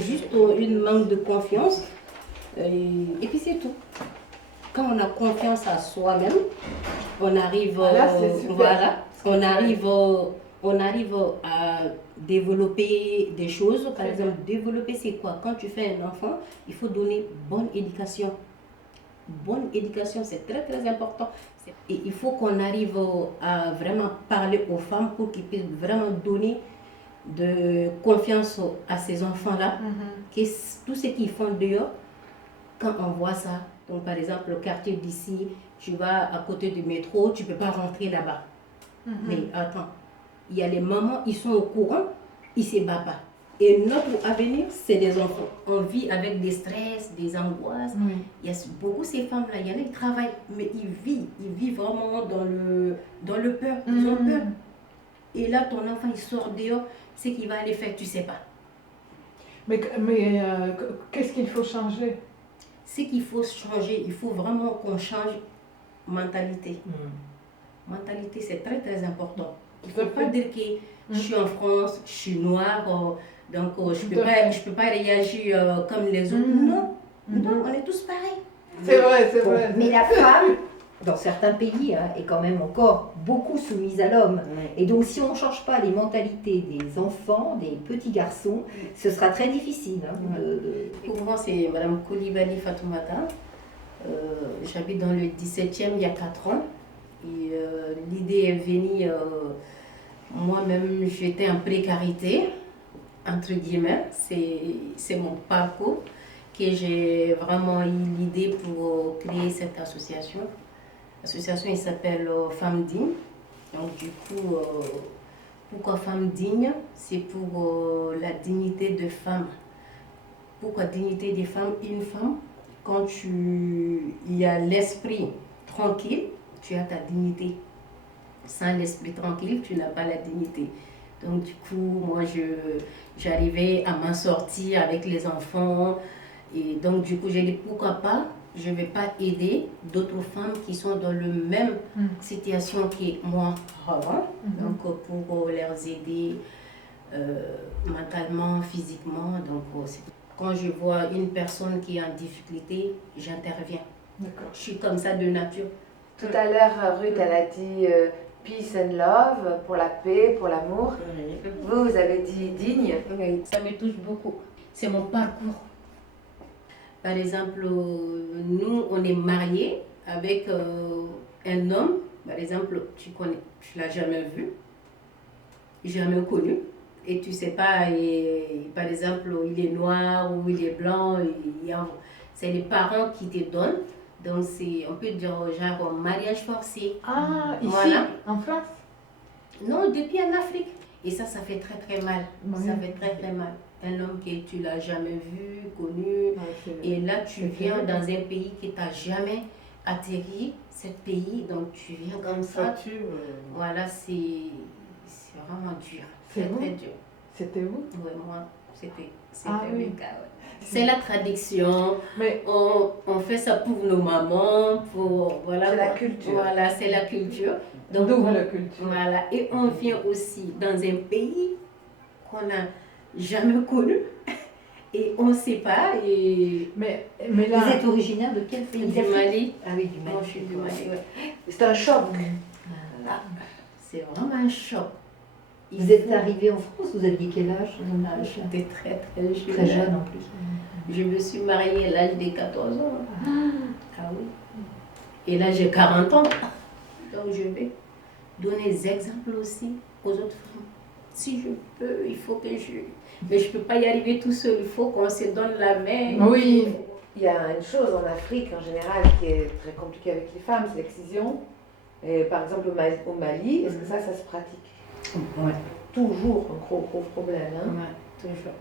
juste une manque de confiance. Et puis c'est tout. Quand on a confiance à soi-même, on arrive, on arrive à développer des choses. Par exemple, développer, c'est quoi? Quand tu fais un enfant, il faut donner bonne éducation. Bonne éducation, c'est très très important. Et il faut qu'on arrive à vraiment parler aux femmes pour qu'ils puissent vraiment donner de confiance à ces enfants-là. Tout ce qu'ils font dehors, quand on voit ça, donc par exemple le quartier d'ici, tu vas à côté du métro, tu ne peux pas rentrer là-bas. Mais attends, il y a les mamans, ils sont au courant, ils ne se battent pas. Et notre avenir, c'est des enfants. On vit avec des stress, des angoisses. Il y a beaucoup ces femmes-là, il y en a qui travaillent, mais ils vivent vraiment dans le peur. Ils ont peur. Et là, ton enfant, il sort dehors, ce qu'il va aller faire, tu ne sais pas. Mais qu'est-ce qu'il faut changer? Ce qu'il faut changer, il faut vraiment qu'on change mentalité. Mentalité, c'est très très important. Il ne faut pas dire que je suis en France, je suis noire, donc je ne peux pas réagir comme les autres. Non, on est tous pareils. C'est vrai, c'est vrai. Mais la femme, dans certains pays, hein, est quand même encore beaucoup soumise à l'homme. Et donc, si on ne change pas les mentalités des enfants, des petits garçons, ce sera très difficile. Hein, Pour moi, c'est Mme Koulibaly Fatoumata. J'habite dans le 17e il y a 4 ans. Et l'idée est venue, moi-même j'étais en précarité, entre guillemets. C'est mon parcours que j'ai vraiment eu l'idée pour créer cette association. L'association elle s'appelle Femmes Dignes. Donc du coup, pourquoi Femmes Dignes? C'est pour la dignité de femme. Pourquoi dignité des femmes? Une femme, quand il y a l'esprit tranquille, tu as ta dignité. Sans l'esprit tranquille, tu n'as pas la dignité. Donc du coup, moi, j'arrivais à m'en sortir avec les enfants. Et donc du coup, j'ai dit, pourquoi pas, je ne vais pas aider d'autres femmes qui sont dans la même situation que moi avant. Donc pour les aider mentalement, physiquement. Donc quand je vois une personne qui est en difficulté, j'interviens. Je suis comme ça de nature. Tout à l'heure, Ruth, elle a dit peace and love, pour la paix, pour l'amour. Vous avez dit digne. Oui, ça me touche beaucoup. C'est mon parcours. Par exemple, nous, on est mariés avec un homme. Par exemple, tu ne l'as jamais vu, jamais connu. Et tu ne sais pas, par exemple, il est noir ou il est blanc. C'est les parents qui te donnent. Donc, on peut dire genre un mariage forcé. Ah, ici, voilà. En France? Non, depuis en Afrique. Et ça fait très très mal. Ça fait très très mal. Un homme que tu l'as jamais vu, connu. Et là, tu viens dans un pays que tu n'as jamais atterri, ce pays. Donc, tu viens comme ça. Voilà, c'est vraiment dur. C'est très dur. C'était où? Oui, moi, c'était oui. le cas. Ouais. C'est la tradition. Mais on fait ça pour nos mamans, voilà. C'est la culture. Voilà, c'est la culture. Donc Double culture. Voilà, et on vient aussi dans un pays qu'on n'a jamais connu et on ne sait pas. Mais là, vous êtes originaire de quel pays? Du Mali. Ah oui, du Mali. Moi, je suis du Mali. Ouais. C'est un choc. C'est vraiment un choc. Vous êtes arrivé en France, vous aviez quel âge? J'étais très très jeune. Très jeune en plus. Je me suis mariée à l'âge de 14 ans. Ah oui. Et là, j'ai 40 ans. Donc, je vais donner des exemples aussi aux autres femmes. Si je peux, il faut que Mais je ne peux pas y arriver tout seul. Il faut qu'on se donne la main. Oui. Il y a une chose en Afrique, en général, qui est très compliquée avec les femmes, c'est l'excision. Et par exemple, au Mali, est-ce que ça se pratique? Ouais. Toujours un gros problème. Hein? Ouais, toujours.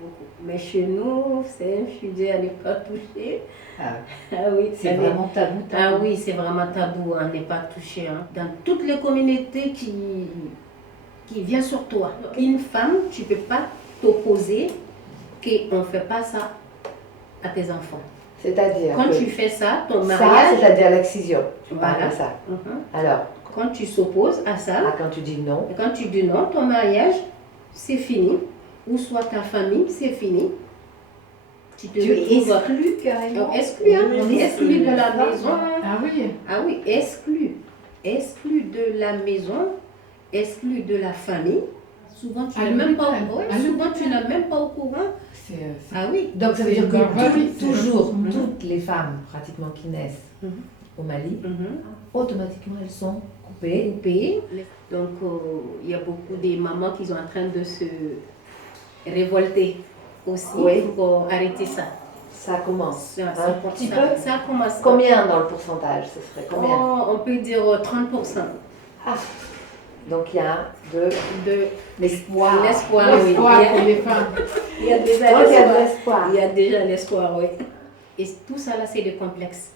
Beaucoup. Mais chez nous, c'est un sujet à ne pas toucher. Ah oui, c'est vraiment tabou. Ah oui, c'est vraiment tabou à ne pas toucher. Hein. Dans toutes les communautés qui viennent sur toi. Une femme, tu ne peux pas t'opposer qu'on ne fait pas ça à tes enfants. C'est-à-dire quand tu fais ça, ton mariage... Ça, c'est-à-dire l'excision. Tu parles voilà. de ça. Alors quand tu s'opposes à ça... quand tu dis non. Quand tu dis non, ton mariage, c'est fini. Ou soit ta famille, c'est fini. Tu es exclu carrément. Exclu, hein? On est exclu de la maison. Ah oui. Ah oui, exclu. Exclu de la maison, exclu de la famille. Souvent, tu n'es même pas au courant. Ah oui. Donc ça veut dire que toujours, toutes les femmes pratiquement qui naissent au Mali, automatiquement elles sont coupées. Donc il y a beaucoup de mamans qui sont en train de se révolter aussi pour arrêter ça. Ça commence. Un petit peu. Ça commence. Combien dans le pourcentage? Ce serait combien? On peut dire 30%. Ah. Donc il y a de l'espoir. L'espoir, oui. L'espoir pour les femmes. Il y a déjà l'espoir. Il y a déjà l'espoir, oui. Et tout ça là, c'est des complexes.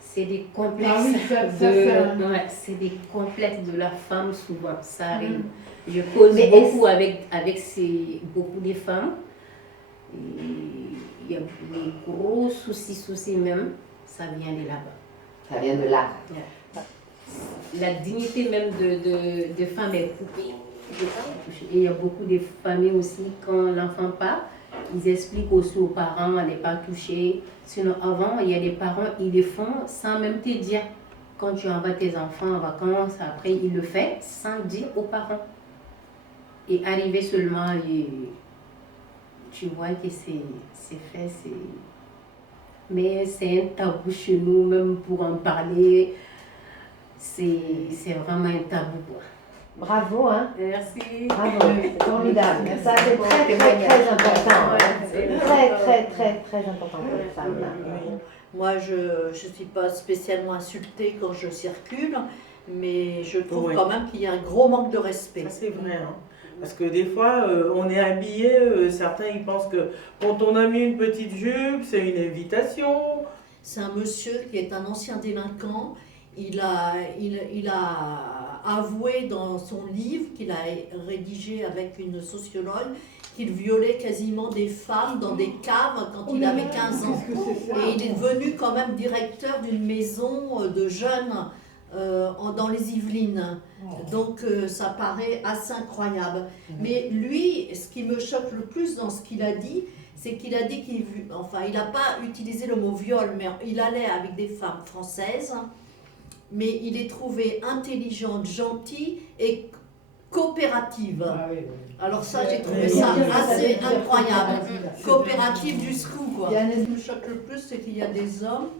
C'est des complexes. Ah oui, c'est des complexes de la femme souvent. Ça arrive. Je cause beaucoup avec beaucoup de femmes. Il y a des gros soucis même. Ça vient de là-bas. Ça vient de là. La dignité même de femme est coupée. Et il y a beaucoup de familles aussi, quand l'enfant part, ils expliquent aussi aux parents à ne pas toucher. Sinon, avant, il y a des parents, ils le font sans même te dire. Quand tu envoies tes enfants en vacances, après, ils le font sans dire aux parents. Et arriver seulement, tu vois que c'est fait, mais c'est un tabou chez nous, même pour en parler, c'est vraiment un tabou, quoi. Bravo, hein. Merci. Bravo, formidable. Ça, c'est très, très, très important. Hein. C'est très, très, très, très important pour les femmes. Moi, je ne suis pas spécialement insultée quand je circule, mais je trouve quand même qu'il y a un gros manque de respect. Ça, c'est vrai, hein. Parce que des fois, on est habillé, certains ils pensent que quand on a mis une petite jupe, c'est une invitation. C'est un monsieur qui est un ancien délinquant. Il a avoué dans son livre qu'il a rédigé avec une sociologue qu'il violait quasiment des femmes dans des caves quand il avait 15 ans. Et il est devenu quand même directeur d'une maison de jeunes dans les Yvelines. Donc ça paraît assez incroyable. Mais lui, ce qui me choque le plus dans ce qu'il a dit, c'est qu'il a dit qu'il n'a pas utilisé le mot viol, mais il allait avec des femmes françaises, mais il est trouvé intelligente, gentille et coopérative. Alors ça, j'ai trouvé ça assez incroyable. Coopérative jusqu'où, quoi. Ce qui me choque le plus, c'est qu'il y a des hommes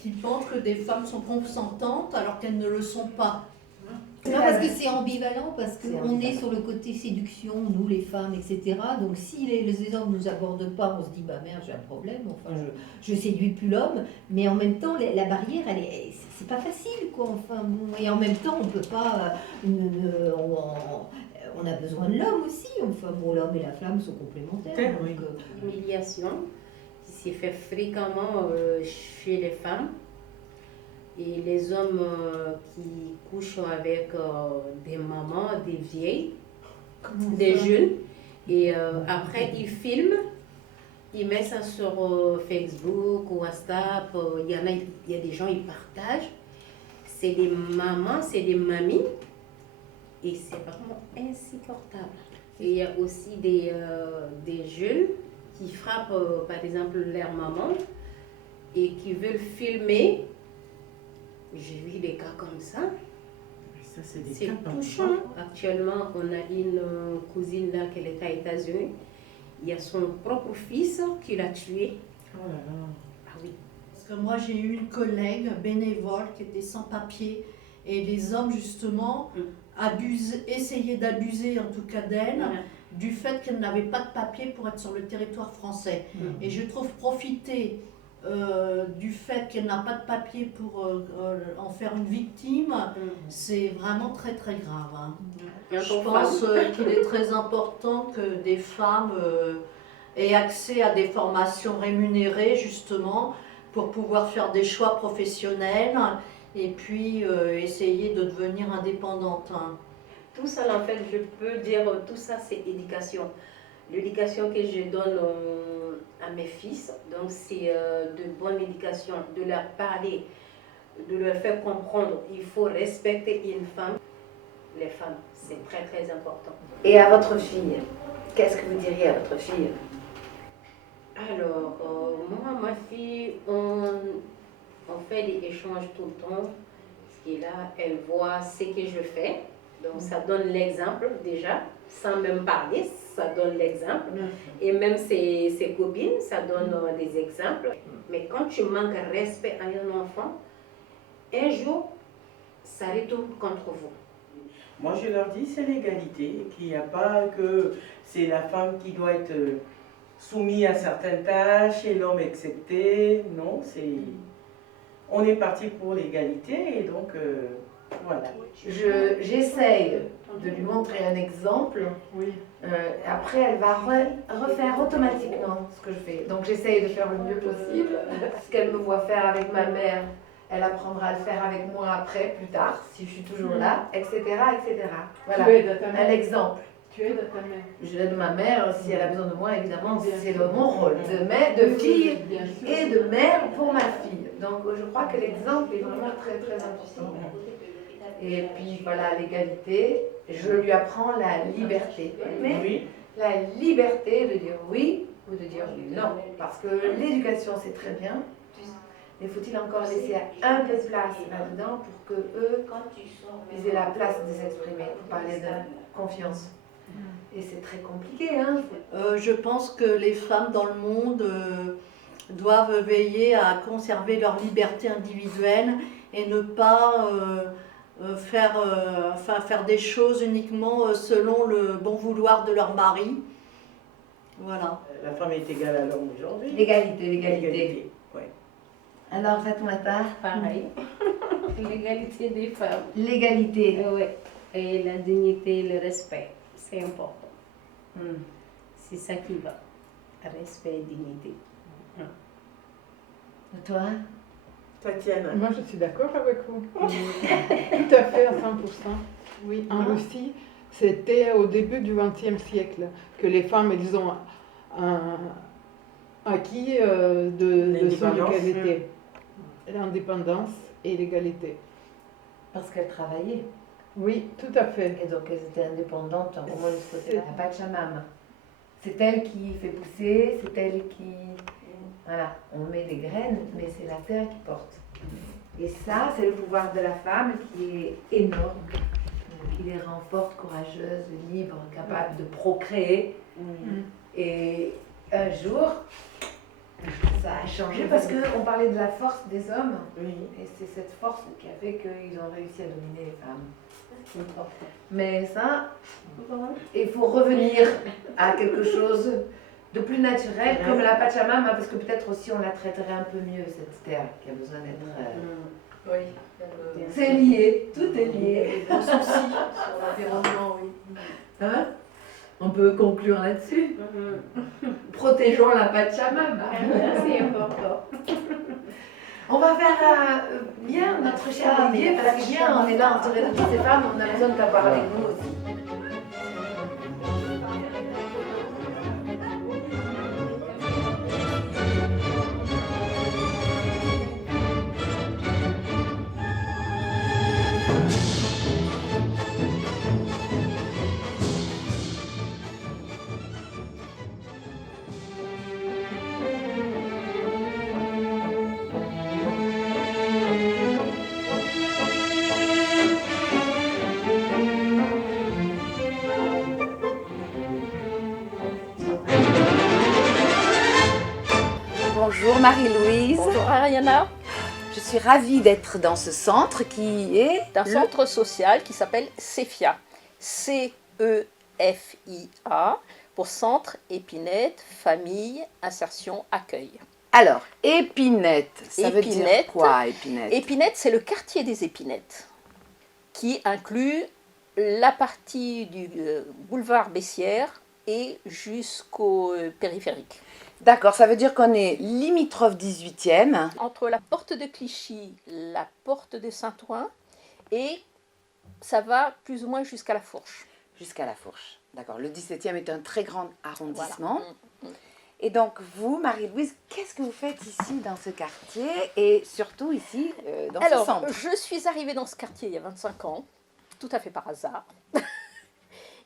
qui pensent que des femmes sont consentantes alors qu'elles ne le sont pas. Non, parce que c'est ambivalent, parce qu'on est sur le côté séduction, nous les femmes, etc. Donc si les hommes ne nous abordent pas, on se dit, bah merde, j'ai un problème, enfin je séduis plus l'homme, mais en même temps, la barrière, c'est pas facile, quoi. Enfin, bon, et en même temps, on peut pas... on a besoin de l'homme aussi, enfin bon, l'homme et la femme sont complémentaires. Donc, L'humiliation qui s'est fait fréquemment chez les femmes. Et les hommes qui couchent avec des mamans, des vieilles, des jeunes, et après ils filment, ils mettent ça sur Facebook ou WhatsApp, il y a des gens, ils partagent. C'est des mamans, c'est des mamies, et c'est vraiment insupportable. Et il y a aussi des jeunes qui frappent par exemple leur maman et qui veulent filmer. J'ai vu des cas comme ça. C'est touchant. Actuellement, on a une cousine là qui est aux États-Unis. Il y a son propre fils qui l'a tué. Oh là là. Ah oui. Parce que moi, j'ai eu une collègue bénévole qui était sans papier. Et les hommes, justement, essayaient d'abuser, en tout cas d'elle, du fait qu'elle n'avait pas de papier pour être sur le territoire français. Et je trouve profiter du fait qu'elle n'a pas de papier pour en faire une victime, c'est vraiment très très grave. Hein. Je pense qu'il est très important que des femmes aient accès à des formations rémunérées justement pour pouvoir faire des choix professionnels et puis essayer de devenir indépendante. Hein. Tout ça, en fait, je peux dire, tout ça, c'est éducation. L'éducation que je donne à mes fils, donc c'est de bonne éducation, de leur parler, de leur faire comprendre qu'il faut respecter une femme. Les femmes, c'est très très important. Et à votre fille, qu'est-ce que vous diriez à votre fille? Alors, moi, ma fille, on fait des échanges tout le temps, parce que là, elle voit ce que je fais, donc ça donne l'exemple déjà, sans même parler, ça donne l'exemple. Et même ses copines, ça donne des exemples. Mais quand tu manques respect à un enfant, un jour, ça retourne contre vous. Moi, je leur dis, c'est l'égalité, qu'il n'y a pas que c'est la femme qui doit être soumise à certaines tâches et l'homme accepté. Non, on est parti pour l'égalité et donc voilà. J'essaye de lui montrer un exemple. Après, elle va refaire automatiquement ce que je fais. Donc, j'essaye de faire le mieux possible. Ce qu'elle me voit faire avec ma mère, elle apprendra à le faire avec moi après, plus tard, si je suis toujours là, etc. etc. Voilà, Tu aides ta mère. un exemple. Tu aides ta mère. Je l'aide ma mère, si elle a besoin de moi, évidemment, c'est mon rôle de mère, de fille et de mère pour ma fille. Donc, je crois que l'exemple est vraiment très, très important. Et puis, voilà, l'égalité, je lui apprends la liberté. Mais la liberté de dire oui, ou de dire non? Parce que l'éducation, c'est très bien, mais faut-il encore laisser un peu de place là-dedans pour que eux, ils aient la place de s'exprimer, pour parler de confiance? Et c'est très compliqué, hein? Je pense que les femmes dans le monde doivent veiller à conserver leur liberté individuelle et ne pas faire des choses uniquement selon le bon vouloir de leur mari. Voilà. La femme est égale à l'homme aujourd'hui. L'égalité. Ouais. Alors, Fatoumata, Pareil. L'égalité des femmes. L'égalité. Oui. Et la dignité, le respect. C'est important. C'est ça qui va. Respect et dignité. Toi? Tatiana. Moi, je suis d'accord avec vous. Tout à fait, à 100%. Oui, en Russie, c'était au début du XXe siècle que les femmes, elles ont acquis de son égalité. L'indépendance et l'égalité. Parce qu'elles travaillaient. Oui, tout à fait. Et donc elles étaient indépendantes au moins de ce côté-là. La Pachamama. C'est elle qui fait pousser, c'est elle qui... Voilà, on met des graines, mais c'est la terre qui porte. Et ça, c'est le pouvoir de la femme qui est énorme, qui les rend fortes, courageuses, libres, capables de procréer. Et un jour, ça a changé parce qu'on parlait de la force des hommes. Et c'est cette force qui a fait qu'ils ont réussi à dominer les femmes. Mais ça, il faut revenir à quelque chose de plus naturel, comme la Pachamama, parce que peut-être aussi on la traiterait un peu mieux, cette terre qui a besoin d'être... Oui. C'est lié, tout est lié. Les soucis sur l'environnement, oui. Hein? On peut conclure là-dessus. Protégeons la Pachamama. C'est important. On va faire bien notre cher Olivier, parce que bien, on est là entouré de toutes ces femmes, on a besoin de t'avoir avec nous aussi. Bonjour Marie-Louise. Bonjour Ariana. Je suis ravie d'être dans ce centre qui est... Un centre social qui s'appelle CEFIA. C-E-F-I-A pour Centre Épinette, Famille, Insertion, Accueil. Alors, Épinette, ça veut dire quoi Épinette? Épinette, c'est le quartier des Épinettes qui inclut la partie du boulevard Bessières et jusqu'au périphérique. D'accord, ça veut dire qu'on est limitrophe 18e. Entre la porte de Clichy, la porte de Saint-Ouen, et ça va plus ou moins jusqu'à la Fourche. Jusqu'à la Fourche, d'accord. Le 17e est un très grand arrondissement. Voilà. Et donc vous, Marie-Louise, qu'est-ce que vous faites ici dans ce quartier et surtout ici dans ce centre? Alors, je suis arrivée dans ce quartier il y a 25 ans, tout à fait par hasard.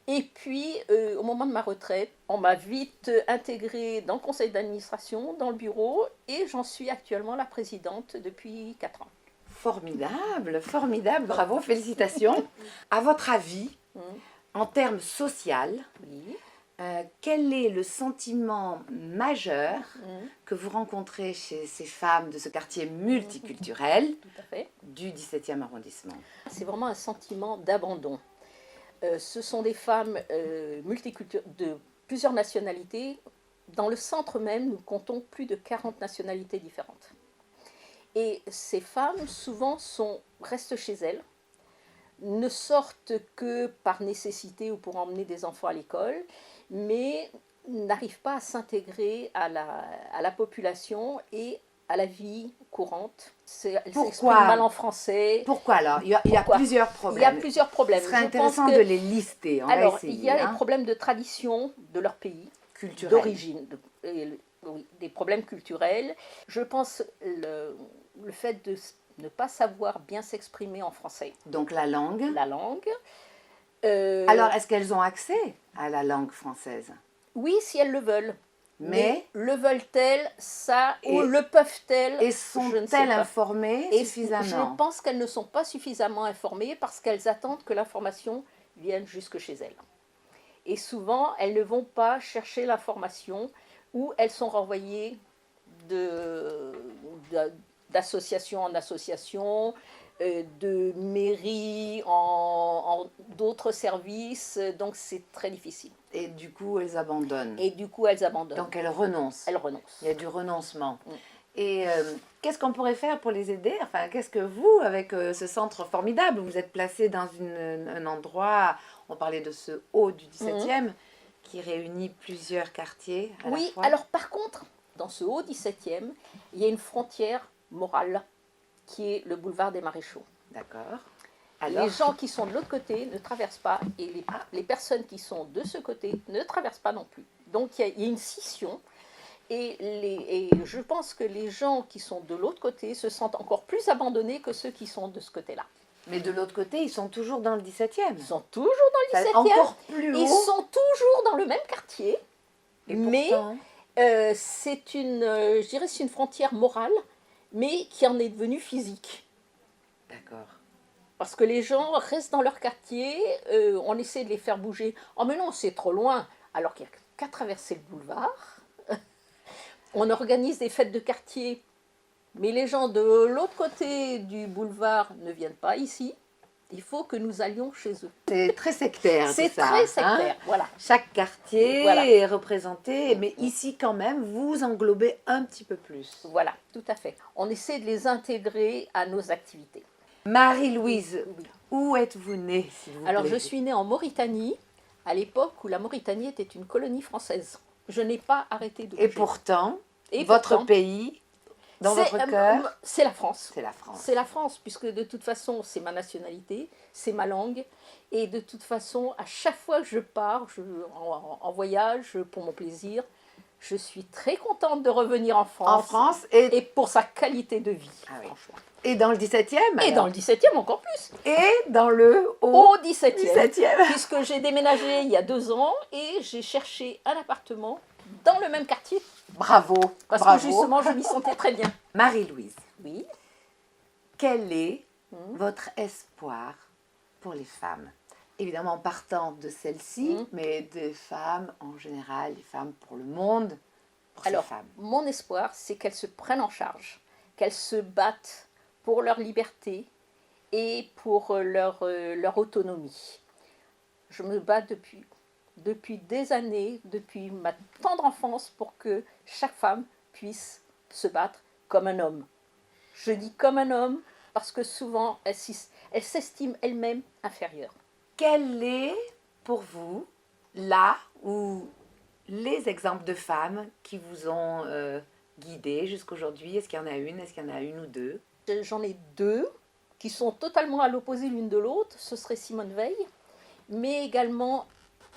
Et puis, au moment de ma retraite, on m'a vite intégrée dans le conseil d'administration, dans le bureau, et j'en suis actuellement la présidente depuis 4 ans. Formidable, formidable, bravo, félicitations. À votre avis, en termes social, quel est le sentiment majeur que vous rencontrez chez ces femmes de ce quartier multiculturel du 17e arrondissement? C'est vraiment un sentiment d'abandon. Ce sont des femmes multiculturelles de plusieurs nationalités. Dans le centre même, nous comptons plus de 40 nationalités différentes. Et ces femmes, souvent, restent chez elles, ne sortent que par nécessité ou pour emmener des enfants à l'école, mais n'arrivent pas à s'intégrer à la population et à la vie courante. Elle s'exprime mal en français. Pourquoi alors? Il y a plusieurs problèmes. Il y a plusieurs problèmes. Ce serait intéressant de les lister. Alors, il y a les problèmes de tradition de leur pays, d'origine, des problèmes culturels. Je pense le fait de ne pas savoir bien s'exprimer en français. Donc la langue. La langue. Alors, est-ce qu'elles ont accès à la langue française? Oui, si elles le veulent. Mais le veulent-elles, ça, ou le peuvent-elles? Et je ne sais sont-elles pas. informées Et suffisamment? Je pense qu'elles ne sont pas suffisamment informées parce qu'elles attendent que l'information vienne jusque chez elles. Et souvent, elles ne vont pas chercher l'information ou elles sont renvoyées d'association en association, de mairie en d'autres services, donc c'est très difficile. Et du coup, elles abandonnent. Donc elles renoncent. Elles renoncent. Il y a du renoncement. Et qu'est-ce qu'on pourrait faire pour les aider? Enfin, qu'est-ce que vous, avec ce centre formidable, vous êtes placé dans un endroit, on parlait de ce haut du 17e, qui réunit plusieurs quartiers à la fois. Alors par contre, dans ce haut 17e, il y a une frontière morale qui est le boulevard des Maréchaux. D'accord. Les gens qui sont de l'autre côté ne traversent pas et les personnes qui sont de ce côté ne traversent pas non plus. Donc il y a une scission et je pense que les gens qui sont de l'autre côté se sentent encore plus abandonnés que ceux qui sont de ce côté-là. Mais de l'autre côté, ils sont toujours dans le 17e. Ils sont toujours dans le 17e. Encore plus haut. Ils sont toujours dans le même quartier. Et mais pourtant... c'est je dirais, c'est une frontière morale, mais qui en est devenue physique. D'accord. Parce que les gens restent dans leur quartier, on essaie de les faire bouger. Oh mais non, c'est trop loin, alors qu'il n'y a qu'à traverser le boulevard. On organise des fêtes de quartier, mais les gens de l'autre côté du boulevard ne viennent pas ici. Il faut que nous allions chez eux. C'est très sectaire. C'est ça, très sectaire, hein? voilà. Chaque quartier Voilà. est représenté, mais ici quand même, vous englobez un petit peu plus. Voilà, tout à fait. On essaie de les intégrer à nos activités. Marie-Louise, où êtes-vous née, s'il vous plaît? Alors, je suis née en Mauritanie, à l'époque où la Mauritanie était une colonie française. Je n'ai pas arrêté de bouger. Et pourtant, votre pays, dans votre cœur, c'est la France. C'est la France. C'est la France, puisque de toute façon, c'est ma nationalité, c'est ma langue. Et de toute façon, à chaque fois que je pars en voyage pour mon plaisir, je suis très contente de revenir en France. En France et pour sa qualité de vie, franchement. Et dans le 17e Et dans le 17e encore plus. Et dans le haut 17e. Puisque j'ai déménagé il y a 2 ans et j'ai cherché un appartement dans le même quartier. Bravo. Parce bravo. que justement, je m'y sentais très bien. Marie-Louise. Oui. Quel est votre espoir pour les femmes? Évidemment, partant de celle-ci, mais des femmes en général, les femmes pour le monde, pour ces femmes. Mon espoir, c'est qu'elles se prennent en charge, qu'elles se battent pour leur liberté et pour leur autonomie. Je me bats depuis des années, depuis ma tendre enfance, pour que chaque femme puisse se battre comme un homme. Je dis comme un homme parce que souvent, elle s'estime elle-même inférieure. Quel est pour vous là où les exemples de femmes qui vous ont guidé jusqu'aujourd'hui? Est-ce qu'il y en a une? Est-ce qu'il y en a une ou deux? J'en ai 2 qui sont totalement à l'opposé l'une de l'autre. Ce serait Simone Veil, mais également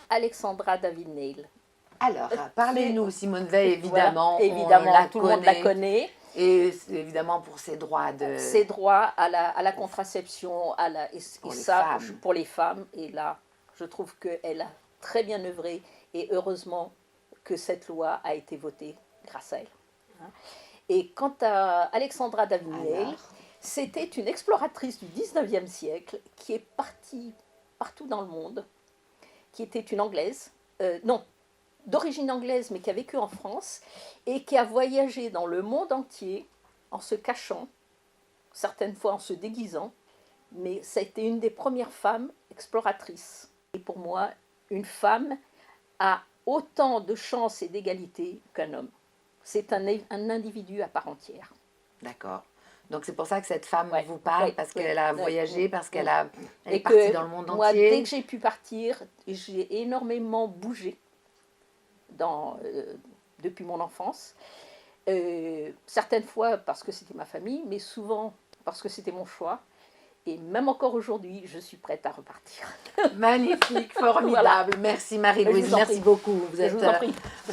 Alexandra David-Neil. Alors, parlez-nous, Simone Veil, évidemment. Voilà, évidemment, tout le monde la connaît. Et évidemment pour ses droits de... Ses droits à la contraception, pour les femmes. Et là, je trouve qu'elle a très bien œuvré et heureusement que cette loi a été votée grâce à elle. Et quant à Alexandra David-Neil, c'était une exploratrice du 19e siècle qui est partie partout dans le monde, qui était une Anglaise, d'origine anglaise mais qui a vécu en France et qui a voyagé dans le monde entier en se cachant, certaines fois en se déguisant, mais ça a été une des premières femmes exploratrices. Et pour moi, une femme a autant de chances et d'égalité qu'un homme. C'est un individu à part entière. D'accord. Donc c'est pour ça que cette femme vous parle, parce qu'elle a voyagé, parce qu'elle est que partie dans le monde entier. Moi, dès que j'ai pu partir, j'ai énormément bougé depuis mon enfance. Certaines fois parce que c'était ma famille, mais souvent parce que c'était mon choix. Et même encore aujourd'hui, je suis prête à repartir. Magnifique, formidable. Voilà. Merci Marie-Louise, merci beaucoup. Vous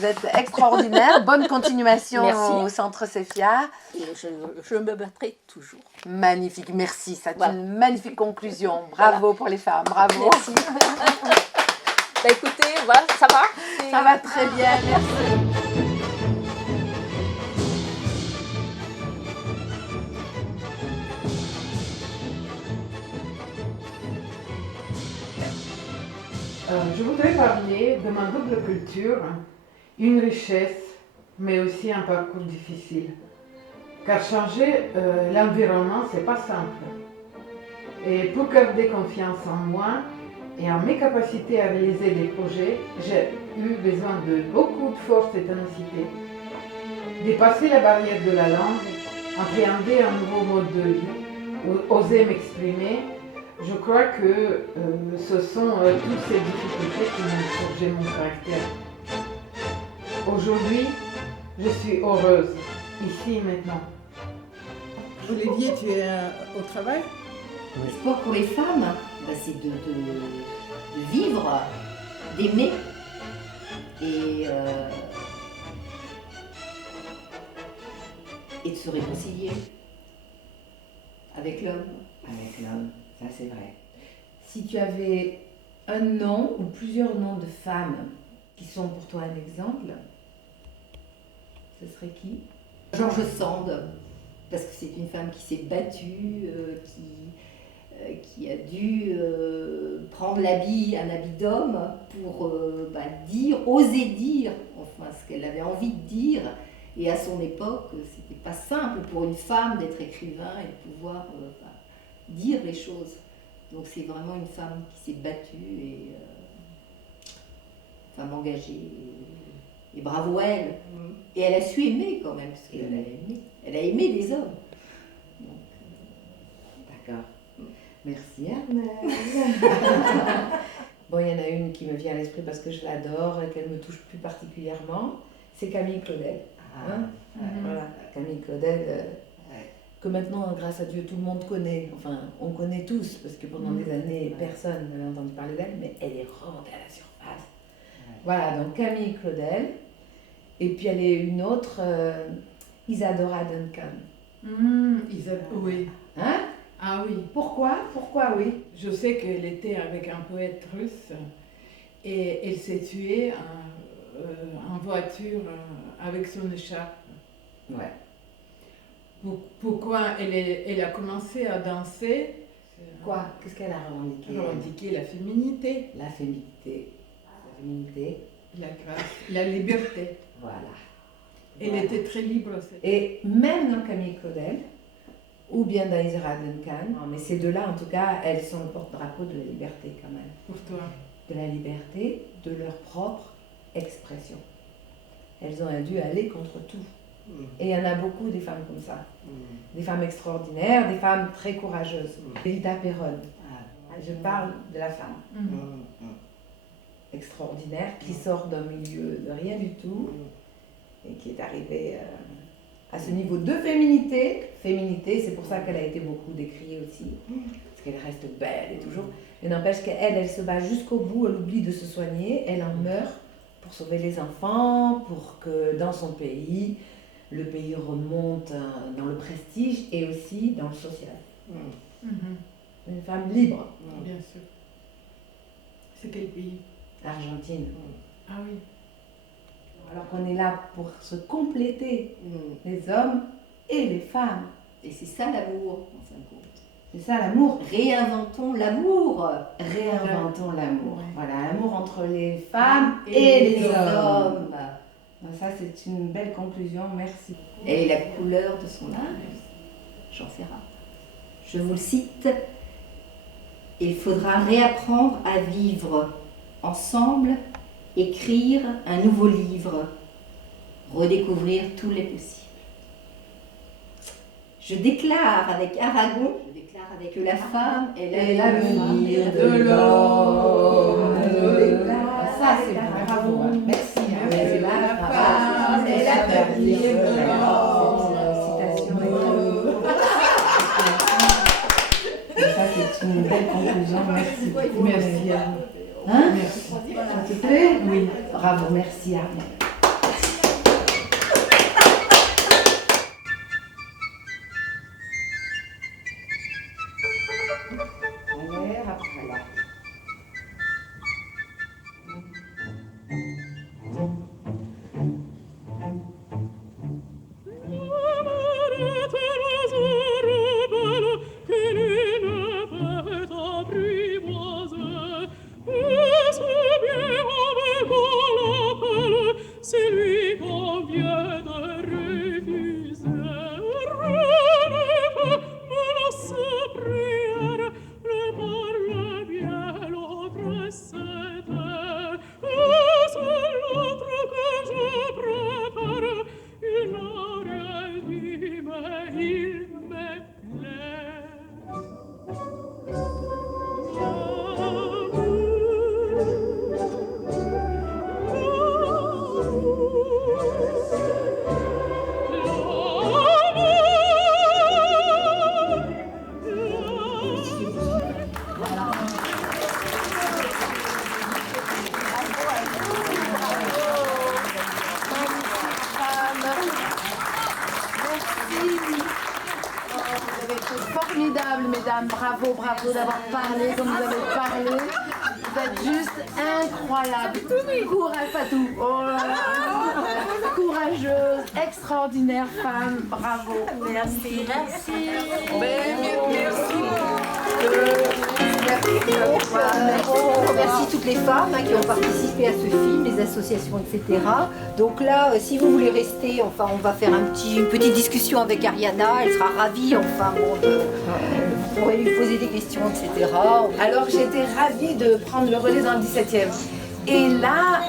êtes extraordinaire. Bonne continuation au Centre Cephia. Et je me battrai toujours. Magnifique, merci. C'est une magnifique conclusion. Bravo pour les femmes, bravo. Merci. Écoutez, ça va? Ça va très bien, merci. Je voudrais parler de ma double culture, une richesse, mais aussi un parcours difficile. Car changer l'environnement, c'est pas simple. Et pour garder confiance en moi et en mes capacités à réaliser des projets, j'ai eu besoin de beaucoup de force et ténacité. Dépasser la barrière de la langue, appréhender un nouveau mode de vie, oser m'exprimer, je crois que ce sont toutes ces difficultés qui m'ont forgé mon caractère. Aujourd'hui, je suis heureuse, ici et maintenant. Olivier, tu es au travail? Le sport pour les femmes, c'est de vivre, d'aimer et de se réconcilier avec l'homme. Avec l'homme, ça c'est vrai. Si tu avais un nom ou plusieurs noms de femmes qui sont pour toi un exemple, ce serait qui? George Sand, parce que c'est une femme qui s'est battue, qui a dû prendre un habit d'homme pour oser dire enfin, ce qu'elle avait envie de dire. Et à son époque, c'était pas simple pour une femme d'être écrivain et de pouvoir dire les choses. Donc c'est vraiment une femme qui s'est battue et femme engagée. Et bravo elle. Et elle a su aimer quand même, parce qu'elle a aimé. Elle a aimé les hommes. D'accord. Merci Armelle. Bon, il y en a une qui me vient à l'esprit parce que je l'adore et qu'elle me touche plus particulièrement, c'est Camille Claudel. Voilà, Camille Claudel, que maintenant, grâce à Dieu, tout le monde connaît. Enfin, on connaît tous, parce que pendant des années, personne n'avait entendu parler d'elle, mais elle est remontée à la surface. Voilà, donc Camille Claudel. Et puis elle est une autre, Isadora Duncan. Oui. Hein? Ah oui. Pourquoi? Pourquoi oui? Je sais qu'elle était avec un poète russe et elle s'est tuée en voiture avec son écharpe. Ouais. Pourquoi elle a commencé à danser? Quoi? Qu'est-ce qu'elle a revendiqué? Revendiquer la féminité. La féminité. La féminité. La grâce, la liberté. Voilà. Elle était très libre. Et même dans Camille Claudel, ou bien dans Isadora Duncan, mais ces deux-là, en tout cas, elles sont le porte-drapeau de la liberté quand même. Pour toi? De la liberté, de leur propre expression. Elles ont dû aller contre tout. Et il y en a beaucoup des femmes comme ça. Des femmes extraordinaires, des femmes très courageuses. Evita Peron. Je parle de la femme. Extraordinaire, qui sort d'un milieu de rien du tout et qui est arrivée à ce niveau de féminité. Féminité, c'est pour ça qu'elle a été beaucoup décriée aussi, parce qu'elle reste belle et toujours. Mais n'empêche qu'elle se bat jusqu'au bout, elle oublie de se soigner, elle en meurt pour sauver les enfants, pour que dans son pays, le pays remonte dans le prestige et aussi dans le social. Une femme libre. Bien sûr. C'est quel pays? L'Argentine. Ah oui. Alors qu'on est là pour se compléter, les hommes et les femmes. Et c'est ça l'amour, en fin de compte. C'est ça l'amour. Réinventons l'amour. Réinventons l'amour. Voilà, l'amour entre les femmes et les hommes. Ça, c'est une belle conclusion, merci. Et la couleur de son âme, Jean Ferrat. Je vous le cite, il faudra réapprendre à vivre ensemble, écrire un nouveau livre, redécouvrir tous les possibles. Je déclare avec Aragon que la femme est l'avenir de l'homme. Ça, c'est bravo. Merci. La femme est l'avenir de l'homme. Ça, c'est une belle conclusion. Merci beaucoup. Merci. Hein? Merci. Ça te plaît? Oui. Bravo, merci Armelle. Yes, Vous avez été formidables, mesdames. Bravo, bravo d'avoir parlé comme vous avez parlé. Vous êtes juste incroyables. Courage, Fatou. Oh là là. Courageuse, extraordinaire femme. Bravo. Merci. Merci. On remercie toutes les femmes qui ont participé à ce film, les associations, etc. Donc là, si vous voulez rester, enfin, on va faire une petite discussion avec Ariana. Elle sera ravie, enfin, vous pourrez lui poser des questions, etc. Alors j'étais ravie de prendre le relais dans le 17e. Et là,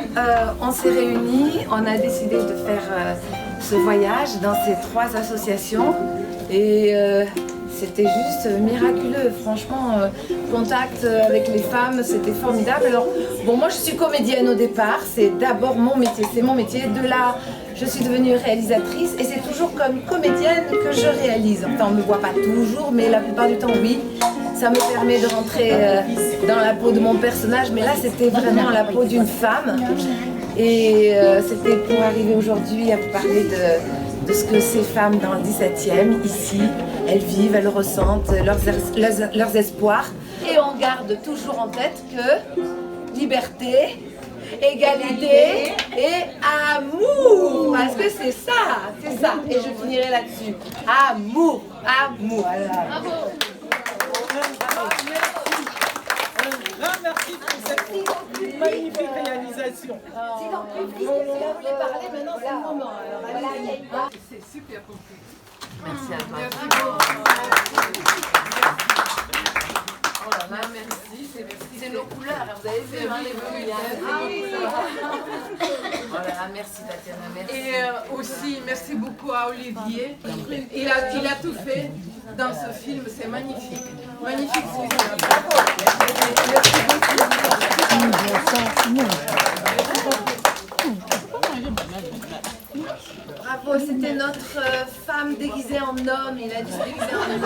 on s'est réunis, on a décidé de faire ce voyage dans ces 3 associations. Et c'était juste miraculeux, franchement, contact avec les femmes, c'était formidable. Alors, bon, moi je suis comédienne au départ, c'est d'abord mon métier, c'est mon métier. De là, je suis devenue réalisatrice et c'est toujours comme comédienne que je réalise. Enfin, on ne me voit pas toujours, mais la plupart du temps, oui. Ça me permet de rentrer dans la peau de mon personnage, mais là, c'était vraiment la peau d'une femme. Et c'était pour arriver aujourd'hui à vous parler de ce que ces femmes dans le 17e, ici, elles vivent, elles ressentent, leurs espoirs. Et on garde toujours en tête que liberté, égalité et amour. Parce que c'est ça, c'est ça. Et je finirai là-dessus. Amour, amour. Bravo. Merci pour cette magnifique réalisation. Si dans le public, si vous voulez parler, maintenant c'est le moment. Alors, c'est super compris. Merci à toi. Oh là là, merci. C'est nos couleurs, vous avez vu, hein, les bleus. Ah oui. Oh là là, merci Tatiana, merci. Et aussi, merci beaucoup à Olivier. Il a tout fait dans ce film, c'est magnifique. Magnifique, c'est bravo. Bravo, c'était notre femme déguisée en homme. Il a dû se déguiser en homme.